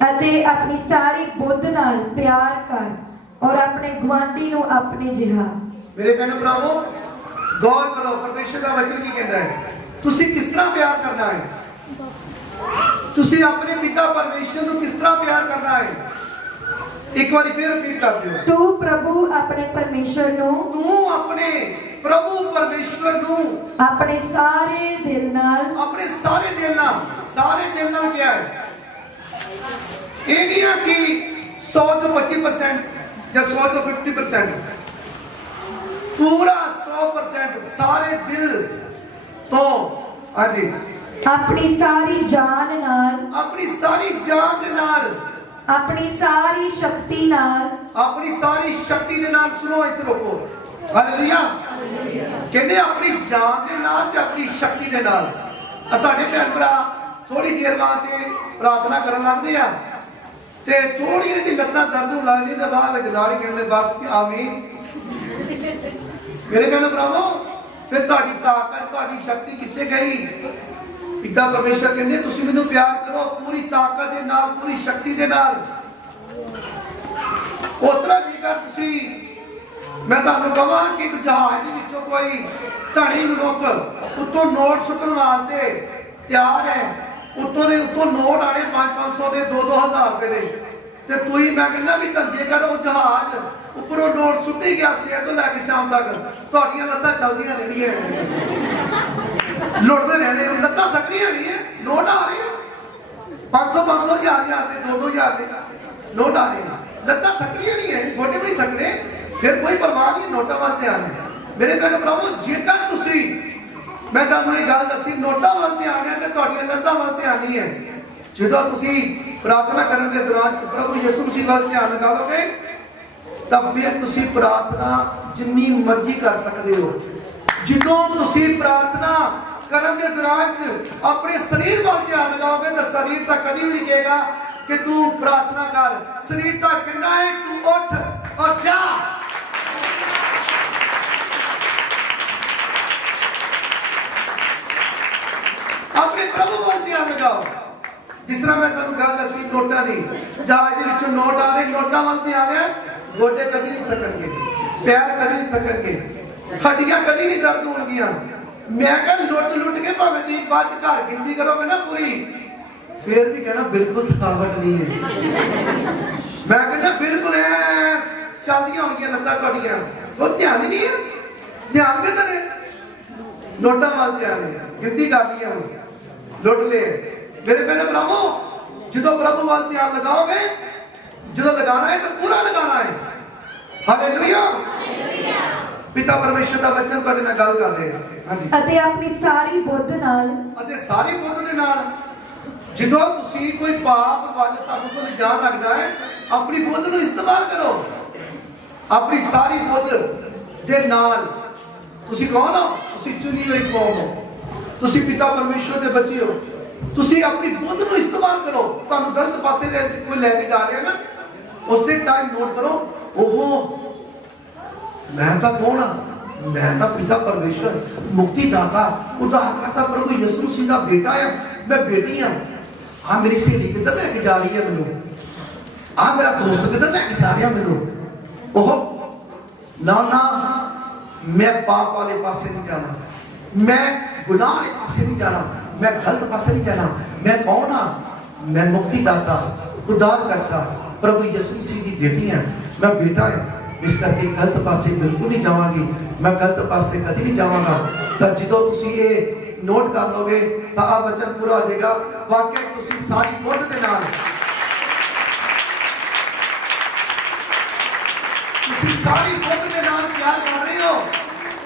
अते अपनी सारी बुद्ध नाल प्यार कर और अपने गुआंढी नू अपने जिहा। मेरे बहन भरावो गौर करो परमेश्वर का वचन की कहता है, तुसी किस तरह प्यार करना है, तुसी अपने पिता परमेश्वर नू किस तरह प्यार करना है। एक बार फिर रिपीट कर दियो। तू प्रभु अपने परमेश्वर नू, तू अपने प्रभु परमेश्वर नू अपने सारे दिल नाल, अपने सारे दिल नाल, सारे दिल नाल क्या है, ये नहीं है कि 100 तो 25% या 100 तो 50%, पूरा 100% सारे दिल तो। हाँ जी अपनी सारी जान नाल, अपनी सारी जान दे नाल, अपनी सारी शक्ति नाल, अपनी सारी शक्ति दे नाल। सुनो इधर रोको। हालेलुया। कहते अपनी जान दे नाल ते अपनी शक्ति दे नाल। ਸਾਡੇ ਭੈਣ ਭਰਾ ਥੋੜੀ ਦੇਰ ਬਾਅਦ ਤੇ ਪ੍ਰਾਰਥਨਾ ਕਰਨ ਲੱਗਦੇ ਆ ਤੇ ਥੋੜੀਆਂ ਜਿਹੀ ਲੱਤਾਂ ਦਰਦ ਹੋਣ ਲੱਗਦੀ ਤੇ ਬਾਅਦ ਵਿੱਚ ਨਾਲ ਹੀ ਕਹਿੰਦੇ ਬਸ ਆਮੀਨ। ਮੇਰੇ ਭੈਣ ਭਰਾਵੋ, ਫਿਰ ਤੁਹਾਡੀ ਤਾਕਤ ਤੁਹਾਡੀ ਸ਼ਕਤੀ ਕਿੱਥੇ ਗਈ? ਪਿਤਾ ਪਰਮੇਸ਼ਰ ਕਹਿੰਦੇ ਤੁਸੀਂ ਮੈਨੂੰ ਪਿਆਰ ਕਰੋ ਪੂਰੀ ਤਾਕਤ ਦੇ ਨਾਲ, ਪੂਰੀ ਸ਼ਕਤੀ ਦੇ ਨਾਲ। ਉਤਰਾ ਜੇਕਰ ਤੁਸੀਂ, ਮੈਂ ਤੁਹਾਨੂੰ ਕਹਾਂ ਕਿ ਇੱਕ ਜਹਾਜ਼ ਦੇ ਵਿੱਚੋਂ ਕੋਈ ਧਨੀ ਮਨੁੱਖ ਉੱਤੋਂ ਨੋਟ ਸੁੱਟਣ ਵਾਸਤੇ ਤਿਆਰ ਹੈ, ਉੱਤੋਂ ਦੇ ਉੱਤੋਂ ਨੋਟ ਆਣੇ 500 ਦੇ 2-2000 ਰੁਪਏ ਦੇ, ਤੇ ਤੁਸੀਂ ਮੈਂ ਕਹਿੰਦਾ ਵੀ ਤਾਂ ਜੇਕਰ ਉਹ ਜਹਾਜ਼ ਉੱਪਰੋਂ ਨੋਟ ਸੁੱਟੀ ਗਿਆ ਸਵੇਰ ਤੋਂ ਲੈ ਕੇ ਸ਼ਾਮ ਤੱਕ, ਤੁਹਾਡੀਆਂ ਲੱਤਾਂ ਚੱਲਦੀਆਂ ਰਹਿਣੀਆਂ, ਲੁੱਟਦੇ ਰਹਿਣੇ, ਲੱਤਾਂ ਥੱਕਣੀਆਂ ਨਹੀਂ ਹੈ। ਨੋਟ ਆ ਰਹੇ 500 1000 ਤੇ 2-2000 ਦੇ ਨੋਟ ਆ ਰਹੇ, ਲੱਤਾਂ ਥੱਕਣੀਆਂ ਨਹੀਂ ਹੈ, ਗੋਡੇ ਵੀ ਨਹੀਂ ਥੱਕਣੇ, ਫਿਰ ਕੋਈ ਪਰਵਾਹ ਨਹੀਂ, ਨੋਟਾਂ ਵੱਲ ਧਿਆਨ ਹੈ। ਮੇਰੇ ਭੈਣ ਭਰਾਵੋ, ਜੇਕਰ ਤੁਸੀਂ, ਮੈਂ ਤੁਹਾਨੂੰ ਇਹ ਗੱਲ ਦੱਸੀ, ਨੋਟਾਂ ਵੱਲ ਧਿਆਨ ਹੈ ਤੇ ਤੁਹਾਡੀਆਂ ਲੱਤਾਂ ਵੱਲ ਧਿਆਨ ਨਹੀਂ ਹੈ। ਜਦੋਂ ਤੁਸੀਂ ਪ੍ਰਾਰਥਨਾ ਕਰਨ ਦੇ ਦੌਰਾਨ ਪ੍ਰਭੂ ਯਿਸੂ ਮਸੀਹ ਵੱਲ ਧਿਆਨ ਲਗਾ ਲਓਗੇ ਤਾਂ ਫਿਰ ਤੁਸੀਂ ਪ੍ਰਾਰਥਨਾ ਜਿੰਨੀ ਮਰਜ਼ੀ ਕਰ ਸਕਦੇ ਹੋ। ਜਦੋਂ ਤੁਸੀਂ ਪ੍ਰਾਰਥਨਾ ਕਰਨ ਦੇ ਦੌਰਾਨ ਆਪਣੇ ਸਰੀਰ ਵੱਲ ਧਿਆਨ ਲਗਾਓਗੇ ਤਾਂ ਸਰੀਰ ਤਾਂ ਕਦੀ ਵੀ ਨਹੀਂ ਕਹੇਗਾ ਕਿ ਤੂੰ ਪ੍ਰਾਰਥਨਾ ਕਰ, ਸਰੀਰ ਤਾਂ ਕਹਿੰਦਾ ਹੈ ਤੂੰ ਉੱਠ ਔਰ ਜਾ। ਆਪਣੇ ਪ੍ਰਭੂ ਵੱਲ ਧਿਆਨ ਲਗਾਓ। ਜਿਸ ਤਰ੍ਹਾਂ ਮੈਂ ਤੁਹਾਨੂੰ ਗੱਲ ਦੱਸੀ ਨੋਟਾਂ ਦੀ, ਜਹਾਜ਼ ਦੇ ਵਿੱਚੋਂ ਨੋਟ ਆ ਰਹੇ, ਨੋਟਾਂ ਵੱਲ ਧਿਆਨ ਹੈ, ਗੋਡੇ ਕਦੀ ਨਹੀਂ ਥੱਕਣਗੇ, ਪੈਰ ਕਦੀ ਨਹੀਂ ਥੱਕਣਗੇ, ਹੱਡੀਆਂ ਕਦੀ ਨਹੀਂ ਦਰਦ ਹੋਣਗੀਆਂ। ਮੈਂ ਕਿਹਾ ਲੁੱਟ ਕੇ ਭਾਵੇਂ ਤੁਸੀਂ ਬਾਅਦ ਚ ਘਰ ਗਿਣਤੀ ਕਰੋਗੇ ਨਾ ਪੂਰੀ, ਫਿਰ ਵੀ ਕਹਿਣਾ ਬਿਲਕੁਲ ਥਕਾਵਟ ਨਹੀਂ ਹੈ। ਮੈਂ ਕਹਿੰਦਾ ਬਿਲਕੁਲ ਐ ਚੱਲਦੀਆਂ ਹੋਣਗੀਆਂ ਲੱਤਾਂ ਤੁਹਾਡੀਆਂ, ਉਹ ਧਿਆਨ ਹੀ ਨਹੀਂ ਹੈ। ਧਿਆਨ ਕਿੱਧਰ ਹੈ? ਨੋਟਾਂ ਵੱਲ ਧਿਆਨ ਹੈ, ਗਿਣਤੀ ਕਰ ਲਈਆਂ, ਲੁੱਟ ਲਏ। ਮੇਰੇ ਭੈਣ ਭਰਾਵੋ, ਜਦੋਂ ਪ੍ਰਭੂ ਵੱਲ ਧਿਆਨ ਲਗਾਓਗੇ, ਜਦੋਂ ਲਗਾਣਾ ਹੈ ਤਾਂ ਪੂਰਾ ਲਗਾਣਾ ਹੈ। ਹਾਲੇਲੂਇਆ। ਪਿਤਾ ਪਰਮੇਸ਼ਰ ਦਾ ਬੱਚਾ ਤੁਹਾਡੇ ਨਾਲ ਗੱਲ ਕਰ ਰਿਹਾ। ਹਾਂਜੀ। ਅਤੇ ਆਪਣੀ ਸਾਰੀ ਬੁੱਧ ਨਾਲ, ਅਤੇ ਸਾਰੀ ਬੁੱਧ ਦੇ ਨਾਲ, ਜਦੋਂ ਤੁਸੀਂ ਕੋਈ ਪਾਪ ਵੱਲ ਤੁਹਾਨੂੰ ਕੋਲ ਜਾਣ ਲੱਗਦਾ ਹੈ, ਆਪਣੀ ਬੁੱਧ ਨੂੰ ਇਸਤੇਮਾਲ ਕਰੋ। ਆਪਣੀ ਸਾਰੀ ਬੁੱਧ ਦੇ ਨਾਲ, ਤੁਸੀਂ ਕੌਣ ਹੋ? ਤੁਸੀਂ ਚੁਣੀ ਹੋਈ ਕੌਮ ਹੋ, ਤੁਸੀਂ ਪਿਤਾ ਪਰਮੇਸ਼ਰ ਦੇ ਬੱਚੇ ਹੋ। ਤੁਸੀਂ ਆਪਣੀ ਬੁੱਧ ਨੂੰ ਇਸਤੇਮਾਲ ਕਰੋ। ਤੁਹਾਨੂੰ ਗਲਤ ਪਾਸੇ ਕੋਈ ਲੈ ਕੇ ਜਾ ਰਿਹਾ ਨਾ, ਉਸੇ ਟਾਈਮ ਨੋਟ ਕਰੋ, ਉਹ ਮੈਂ ਤਾਂ ਕੌਣ ਆ? ਮੈਂ ਤਾਂ ਪਿਤਾ ਪਰਮੇਸ਼ਰ, ਮੁਕਤੀ ਦਾਤਾ, ਉਦਾਰਕਰਤਾ ਪ੍ਰਭੂ ਯਿਸੂ ਮਸੀਹ ਦਾ ਬੇਟਾ ਆ, ਮੈਂ ਬੇਟੀ ਆ। ਆ ਮੇਰੀ ਸਹੇਲੀ ਕਿੱਧਰ ਲੈ ਕੇ ਜਾ ਰਹੀ ਹੈ ਮੈਨੂੰ, ਆ ਮੇਰਾ ਦੋਸਤ ਕਿੱਧਰ ਲੈ ਕੇ ਜਾ ਰਿਹਾ ਮੈਨੂੰ, ਉਹ ਨਾ ਮੈਂ ਪਾਪ ਵਾਲੇ ਪਾਸੇ ਨਹੀਂ ਜਾਣਾ, ਮੈਂ ਗੁਨਾਹ ਵਾਲੇ ਪਾਸੇ ਨਹੀਂ ਜਾਣਾ, ਮੈਂ ਗਲਤ ਪਾਸੇ ਨਹੀਂ ਜਾਣਾ। ਮੈਂ ਕੌਣ ਆ? ਮੈਂ ਮੁਕਤੀ ਦਾਤਾ, ਉਦਾਰ ਕਰਤਾ ਪ੍ਰਭੂ ਯਿਸੂ ਮਸੀਹ ਦੀ ਬੇਟੀ ਹਾਂ, ਮੈਂ ਬੇਟਾ ਹਾਂ। ਇਸ ਕਰਕੇ ਗਲਤ ਪਾਸੇ ਬਿਲਕੁਲ ਨਹੀਂ ਜਾਵਾਂਗੀ, ਮੈਂ ਗਲਤ ਪਾਸੇ ਕਦੀ ਨਹੀਂ ਜਾਵਾਂਗਾ। ਤਾਂ ਜਦੋਂ ਤੁਸੀਂ ਇਹ ਨੋਟ ਕਰ ਲਓਗੇ ਤਾਂ ਆ ਵਚਨ ਪੂਰਾ ਹੋ ਜਾਏਗਾ। ਵਾਕਿਆ ਤੁਸੀਂ ਸਾਰੀ ਬੁੱਧ ਦੇ ਨਾਲ, ਤੁਸੀਂ ਸਾਰੀ ਬੁੱਧ ਦੇ ਨਾਲ ਪਿਆਰ ਕਰ ਰਹੇ ਹੋ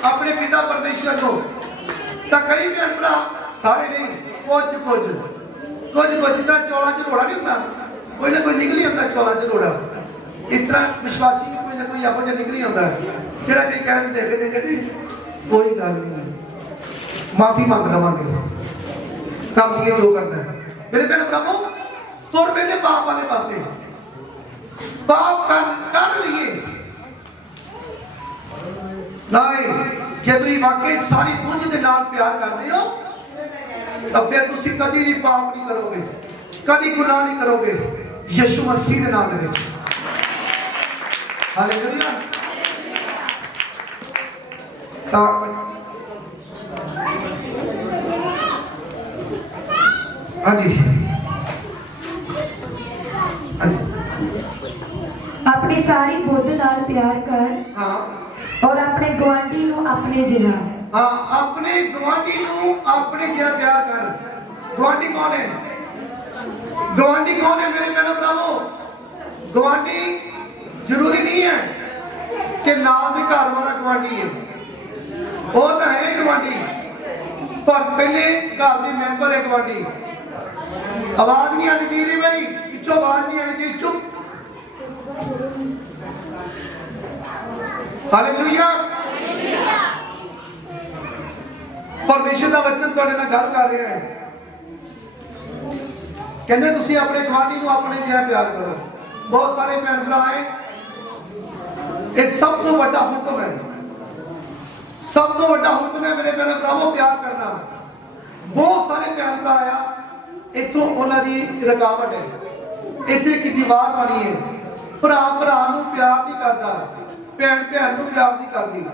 ਆਪਣੇ ਪਿਤਾ ਪਰਮੇਸ਼ਰ ਨੂੰ। ਤਾਂ ਕਈ ਭੈਣ ਭਰਾ, ਸਾਰੇ ਨਹੀਂ, ਕੁਝ ਜਿੱਦਾਂ ਚੌਲਾਂ 'ਚ ਰੋੜਾ ਨਹੀਂ ਹੁੰਦਾ, ਕੋਈ ਨਾ ਕੋਈ ਨਿਕਲੀ ਹੁੰਦਾ ਚੌਲਾਂ 'ਚ ਰੋੜਾ, ਇਸ ਤਰ੍ਹਾਂ ਵਿਸ਼ਵਾਸੀ ਵੀ ਕੋਈ ਨਾ ਕੋਈ ਇਹੋ ਜਿਹਾ ਨਿਕਲੀ ਹੁੰਦਾ ਜਿਹੜਾ ਕਈ ਕਹਿ ਦਿੰਦੇ ਕਹਿੰਦੇ ਕੋਈ ਗੱਲ ਨਹੀਂ, ਮਾਫੀ ਮੰਗ ਲਵਾਂਗੇ, ਕਰ ਲਈਏ ਜੋ ਕਰਨਾ ਹੈ। ਮੇਰੇ ਭੈਣ ਭਰਾਵੋ, ਤੁਰ ਪੈਂਦੇ ਪਾਪ ਵਾਲੇ ਪਾਸੇ, ਪਾਪ ਕਰ ਲਈਏ। ਨਹੀਂ, ਜੇ ਤੁਸੀਂ ਵਾਕਈ ਸਾਰੀ ਬੁੱਧ ਦੇ ਨਾਲ ਪਿਆਰ ਕਰਦੇ ਹੋ ਤਾਂ ਫਿਰ ਤੁਸੀਂ ਕਦੀ ਵੀ ਪਾਪ ਨਹੀਂ ਕਰੋਗੇ, ਕਦੀ ਗੁਨਾਹ ਨਹੀਂ ਕਰੋਗੇ ਯਿਸੂ ਮਸੀਹ ਦੇ ਨਾਮ ਦੇ ਵਿੱਚ। ਹਾਲੇਲੂਇਆ। ਤਾਂ ਹਾਂਜੀ ਆਪਣੀ ਸਾਰੀ ਬੁੱਧ ਨਾਲ ਪਿਆਰ ਕਰ, ਹਾਂ, ਔਰ ਆਪਣੇ ਗੁਆਂਢੀ ਨੂੰ ਆਪਣੇ ਜਿਹਾ। ਹਾਂ, ਆਪਣੇ ਗੁਆਂਢੀ ਨੂੰ ਆਪਣੇ ਜਿਹਾ ਪਿਆਰ ਕਰ। ਗੁਆਂਢੀ ਕੌਣ ਹੈ? ਗੁਆਂਢੀ ਕੌਣ ਹੈ ਮੇਰੇ ਭੈਣੋ ਭਰਾਵੋ? ਗੁਆਂਢੀ ਜ਼ਰੂਰੀ ਨਹੀਂ ਹੈ ਕਿ ਨਾਲ ਦੇ ਘਰ ਵਾਲਾ ਗੁਆਂਢੀ ਹੈ, ਉਹ ਤਾਂ ਹੈ ਗੁਆਂਢੀ, ਪਰ ਪਹਿਲੇ ਘਰ ਦੇ ਮੈਂਬਰ ਹੈ ਗੁਆਂਢੀ। ਆਵਾਜ਼ ਨਹੀਂ ਆਣੀ ਚਾਹੀਦੀ ਬਈ, ਪਿੱਛੋਂ ਆਵਾਜ਼ ਨਹੀਂ ਆਣੀ ਚਾਹੀਦੀ, ਚੁੱਪ। ਹਾਲੇਲੂਇਆ। ਪਰਮੇਸ਼ਰ ਦਾ ਵਚਨ ਤੁਹਾਡੇ ਨਾਲ ਗੱਲ ਕਰ ਰਿਹਾ ਹੈ। ਕਹਿੰਦੇ ਤੁਸੀਂ ਆਪਣੇ ਗਵਾਂਢੀ ਨੂੰ ਆਪਣੇ ਜਿਹਾ ਪਿਆਰ ਕਰੋ। ਬਹੁਤ ਸਾਰੇ ਭੈਣ ਭਰਾ ਹੈ, ਇਹ ਸਭ ਤੋਂ ਵੱਡਾ ਹੁਕਮ ਹੈ, ਸਭ ਤੋਂ ਵੱਡਾ ਹੁਕਮ ਹੈ ਮੇਰੇ ਭੈਣ ਭਰਾਵੋ, ਪਿਆਰ ਕਰਨਾ। ਬਹੁਤ ਸਾਰੇ ਭੈਣ ਭਰਾ ਆ, ਇੱਥੋਂ ਉਹਨਾਂ ਦੀ ਰੁਕਾਵਟ ਹੈ, ਇੱਥੇ ਇੱਕ ਦੀਵਾਰ ਬਣੀ ਹੈ। ਭਰਾ ਭਰਾ ਨੂੰ ਪਿਆਰ ਨਹੀਂ ਕਰਦਾ, ਭੈਣ ਭੈਣ ਨੂੰ ਪਿਆਰ ਨਹੀਂ ਕਰਦੀ।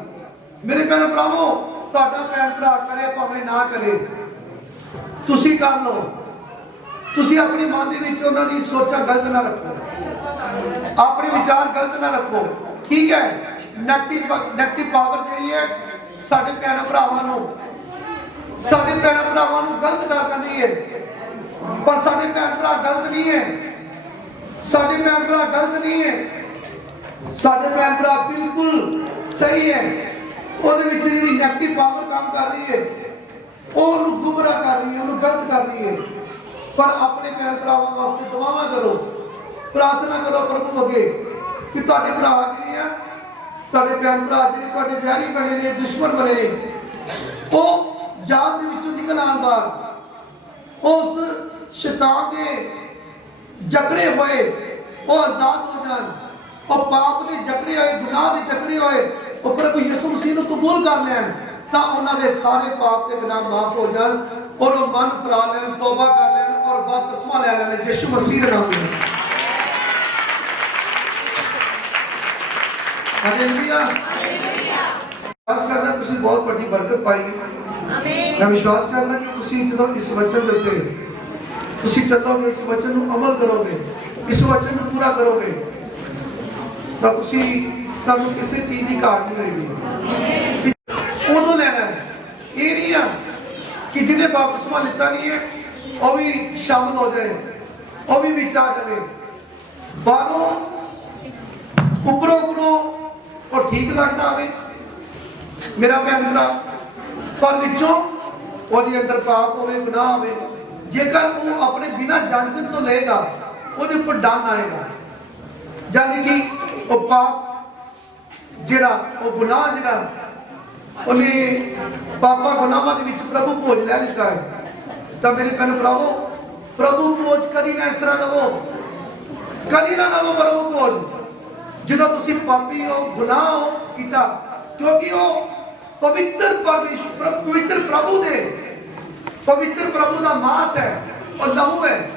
ਮੇਰੇ ਭੈਣ ਭਰਾਵੋ, ਤੁਹਾਡਾ ਭੈਣ ਭਰਾ ਕਰੇ ਭਾਵੇਂ ਨਾ ਕਰੇ, ਤੁਸੀਂ ਕਰ ਲਓ। ਤੁਸੀਂ ਆਪਣੀ ਮਨ ਦੇ ਵਿੱਚ ਉਹਨਾਂ ਦੀ ਸੋਚਾਂ ਗਲਤ ਨਾ ਰੱਖੋ, ਆਪਣੇ ਵਿਚਾਰ ਗਲਤ ਨਾ ਰੱਖੋ, ਠੀਕ ਹੈ। ਨੈਗੇਟਿਵ ਪਾਵਰ ਜਿਹੜੀ ਹੈ ਸਾਡੇ ਭੈਣ ਭਰਾਵਾਂ ਨੂੰ ਗਲਤ ਕਰ ਦਿੰਦੀ ਹੈ। ਪਰ ਸਾਡੇ ਭੈਣ ਭਰਾ ਗਲਤ ਨਹੀਂ ਹੈ, ਸਾਡੇ ਭੈਣ ਭਰਾ ਗਲਤ ਨਹੀਂ ਹੈ, ਸਾਡੇ ਭੈਣ ਭਰਾ ਬਿਲਕੁਲ ਸਹੀ ਹੈ। ਉਹਦੇ ਵਿੱਚ ਜਿਹੜੀ ਨੈਗੇਟਿਵ ਪਾਵਰ ਕੰਮ ਕਰ ਰਹੀ ਹੈ, ਉਹ ਉਹਨੂੰ ਗੁੰਮਰਾਹ ਕਰ ਰਹੀ ਹੈ, ਉਹਨੂੰ ਗਲਤ ਕਰ ਰਹੀ ਹੈ। ਪਰ ਆਪਣੇ ਭੈਣ ਭਰਾਵਾਂ ਵਾਸਤੇ ਦੁਆਵਾਂ ਕਰੋ, ਪ੍ਰਾਰਥਨਾ ਕਰੋ ਪ੍ਰਭੂ ਅੱਗੇ ਕਿ ਤੁਹਾਡੇ ਭਰਾ ਜਿਹੜੇ ਆ, ਤੁਹਾਡੇ ਭੈਣ ਭਰਾ ਜਿਹੜੇ ਤੁਹਾਡੇ ਪਿਆਰੀ ਬਣੇ ਨੇ, ਦੁਸ਼ਮਣ ਬਣੇ ਨੇ, ਉਹ ਜਾਲ ਦੇ ਵਿੱਚੋਂ ਨਿਕਲ ਆਉਣ ਬਾਅਦ ਉਸ ਸ਼ੈਤਾਨ ਦੇ ਜਕੜੇ ਹੋਏ ਉਹ ਆਜ਼ਾਦ ਹੋ ਜਾਣ, ਉਹ ਪਾਪ ਦੇ ਜਕੜੇ ਹੋਏ, ਗੁਨਾਹ ਦੇ ਜਕੜੇ ਹੋਏ ਉਹ ਪ੍ਰਭੂ ਯਿਸੂ ਮਸੀਹ ਨੂੰ ਕਬੂਲ ਕਰ ਲੈਣ, ਤਾਂ ਉਹਨਾਂ ਦੇ ਸਾਰੇ ਪਾਪ ਤੇ ਗੁਨਾਹ ਮਾਫ ਹੋ ਜਾਣ ਔਰ ਉਹ ਮਨ ਫਰਾ ਲੈਣ, ਤੋਬਾ ਕਰ ਲੈਣ ਔਰ ਬਪਤਿਸਮਾ ਲੈ ਲੈਣ ਯਿਸੂ ਮਸੀਹ ਦੇ ਨਾਮ ਵਿੱਚ। ਹਾਲੇਲੂਇਆ। ਵਿਸ਼ਵਾਸ ਕਰਦਾ ਤੁਸੀਂ ਬਹੁਤ ਵੱਡੀ ਬਰਕਤ ਪਾਈ ਹੈ। ਮੈਂ ਵਿਸ਼ਵਾਸ ਕਰਦਾ ਕਿ ਤੁਸੀਂ ਜਦੋਂ ਇਸ ਵਚਨ ਦੇ ਉੱਤੇ ਤੁਸੀਂ ਚੱਲੋਗੇ, ਇਸ ਵਚਨ ਨੂੰ ਅਮਲ ਕਰੋਗੇ, ਇਸ ਵਚਨ ਨੂੰ ਪੂਰਾ ਕਰੋਗੇ, ਤਾਂ ਤੁਹਾਨੂੰ ਕਿਸੇ ਚੀਜ਼ ਦੀ ਘਾਟ ਨਹੀਂ ਹੋਏਗੀ। ਉਦੋਂ ਲੈਣਾ ਹੈ, ਇਹ ਨਹੀਂ ਆ ਕਿ ਜਿਹਨੇ ਬਪਤਿਸਮਾ ਲਿੱਤਾ ਨਹੀਂ ਹੈ ਉਹ ਵੀ ਸ਼ਾਮਲ ਹੋ ਜਾਏ, ਉਹ ਵੀ ਵਿੱਚ ਆ ਜਾਵੇ। ਬਾਹਰੋਂ ਉੱਪਰੋਂ ਉਹ ਠੀਕ ਲੱਗਦਾ ਹੋਵੇ ਮੇਰਾ ਭੈਣ ਭਰਾ, ਪਰ ਵਿੱਚੋਂ ਉਹਦੇ ਅੰਦਰ ਪਾਪ ਹੋਵੇ, ਗੁਨਾਹ ਹੋਵੇ। ਜੇਕਰ ਉਹ ਆਪਣੇ ਬਿਨਾਂ ਜਾਂਚਣ ਤੋਂ ਲਏਗਾ, ਉਹਦੇ ਉੱਪਰ ਡੰਨ ਆਏਗਾ, ਯਾਨੀ ਕਿ ਉਹ ਪਾਪ ਜਿਹੜਾ, ਉਹ ਗੁਨਾਹ ਜਿਹੜਾ ਉਹਨੇ ਪਾਪਾਂ ਗੁਨਾਹਾਂ ਦੇ ਵਿੱਚ ਪ੍ਰਭੂ ਭੋਜ ਲੈ ਲਿੱਤਾ ਹੈ। ਤਾਂ ਮੇਰੇ ਭੈਣ ਭਰਾਵੋ, ਪ੍ਰਭੂ ਭੋਜ ਕਦੀ ਨਾ ਇਸ ਤਰ੍ਹਾਂ ਲਵੋ, ਕਦੀ ਨਾ ਲਵੋ ਪ੍ਰਭੂ ਭੋਜ ਜਦੋਂ ਤੁਸੀਂ ਪਾਪੀ ਹੋ, ਗੁਨਾਹ ਹੋ ਕੀਤਾ, ਕਿਉਂਕਿ ਉਹ ਪਵਿੱਤਰ ਪਰਮੇਸ਼ਰ, ਪਵਿੱਤਰ ਪ੍ਰਭੂ ਦਾ ਮਾਸ ਹੈ, ਉਹ ਲਹੂ ਹੈ।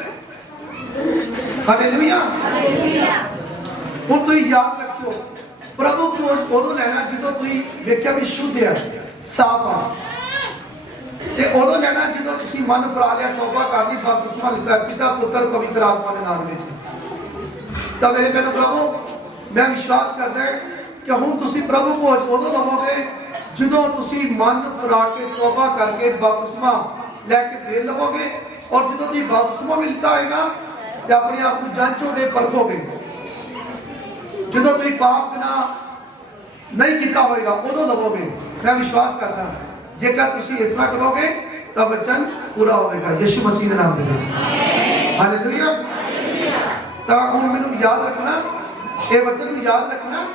ਹਾਲੇਲੂਇਆ। ਹੁਣ ਤੁਸੀਂ ਯਾਦ ਰੱਖਿਓ, ਪ੍ਰਭੂ ਭੋਜ ਉਦੋਂ ਲੈਣਾ ਜਦੋਂ ਤੁਸੀਂ ਵੇਖਿਆ ਵੀ ਸ਼ੁੱਧ ਹੈ, ਸਾਫ਼ ਆ, ਤੇ ਉਦੋਂ ਲੈਣਾ ਜਦੋਂ ਤੁਸੀਂ ਮਨ ਫਰਾ ਲਿਆ, ਤੌਬਾ ਕਰ ਲਈ, ਬਪਤਿਸਮਾ ਲਿੱਤਾ ਪਿਤਾ ਪੁੱਤਰ ਪਵਿੱਤਰ ਆਤਮਾ ਦੇ ਨਾਮ ਵਿੱਚ। ਤਾਂ ਮੇਰੇ ਭੈਣੋ ਭਰਾਵੋ, ਮੈਂ ਵਿਸ਼ਵਾਸ ਕਰਦਾ ਕਿ ਹੁਣ ਤੁਸੀਂ ਪ੍ਰਭੂ ਭੋਜ ਉਦੋਂ ਲਵੋਗੇ ਜਦੋਂ ਤੁਸੀਂ ਮਨ ਫਰਾ ਕੇ, ਤੌਬਾ ਕਰਕੇ ਬਪਤਿਸਮਾ ਲੈ ਕੇ ਫੇਰ ਲਵੋਗੇ। ਔਰ ਜਦੋਂ ਤੁਸੀਂ ਬਪਤਿਸਮਾ ਵੀ ਲਿੱਤਾ ਹੋਏਗਾ ਤੇ ਆਪਣੇ ਆਪ ਨੂੰ ਜਾਂਚੋਗੇ, ਪਰਖੋਗੇ। ਜਦੋਂ ਤੁਸੀਂ ਪਾਪ ਗੁਨਾਹ ਨਹੀਂ ਕੀਤਾ ਹੋਏਗਾ ਉਦੋਂ ਲਵੋਗੇ। ਮੈਂ ਵਿਸ਼ਵਾਸ ਕਰਦਾ ਜੇਕਰ ਤੁਸੀਂ ਇਸ ਤਰ੍ਹਾਂ ਕਰੋਗੇ ਤਾਂ ਵਚਨ ਪੂਰਾ ਹੋਵੇਗਾ ਯਿਸੂ ਮਸੀਹ ਦੇ ਨਾਮ ਦੇ ਵਿੱਚ। ਹਾਲੇਲੂਇਆ। ਤਾਂ ਹੁਣ ਮੈਨੂੰ ਯਾਦ ਰੱਖਣਾ, ਇਹ ਵਚਨ ਨੂੰ ਯਾਦ ਰੱਖਣਾ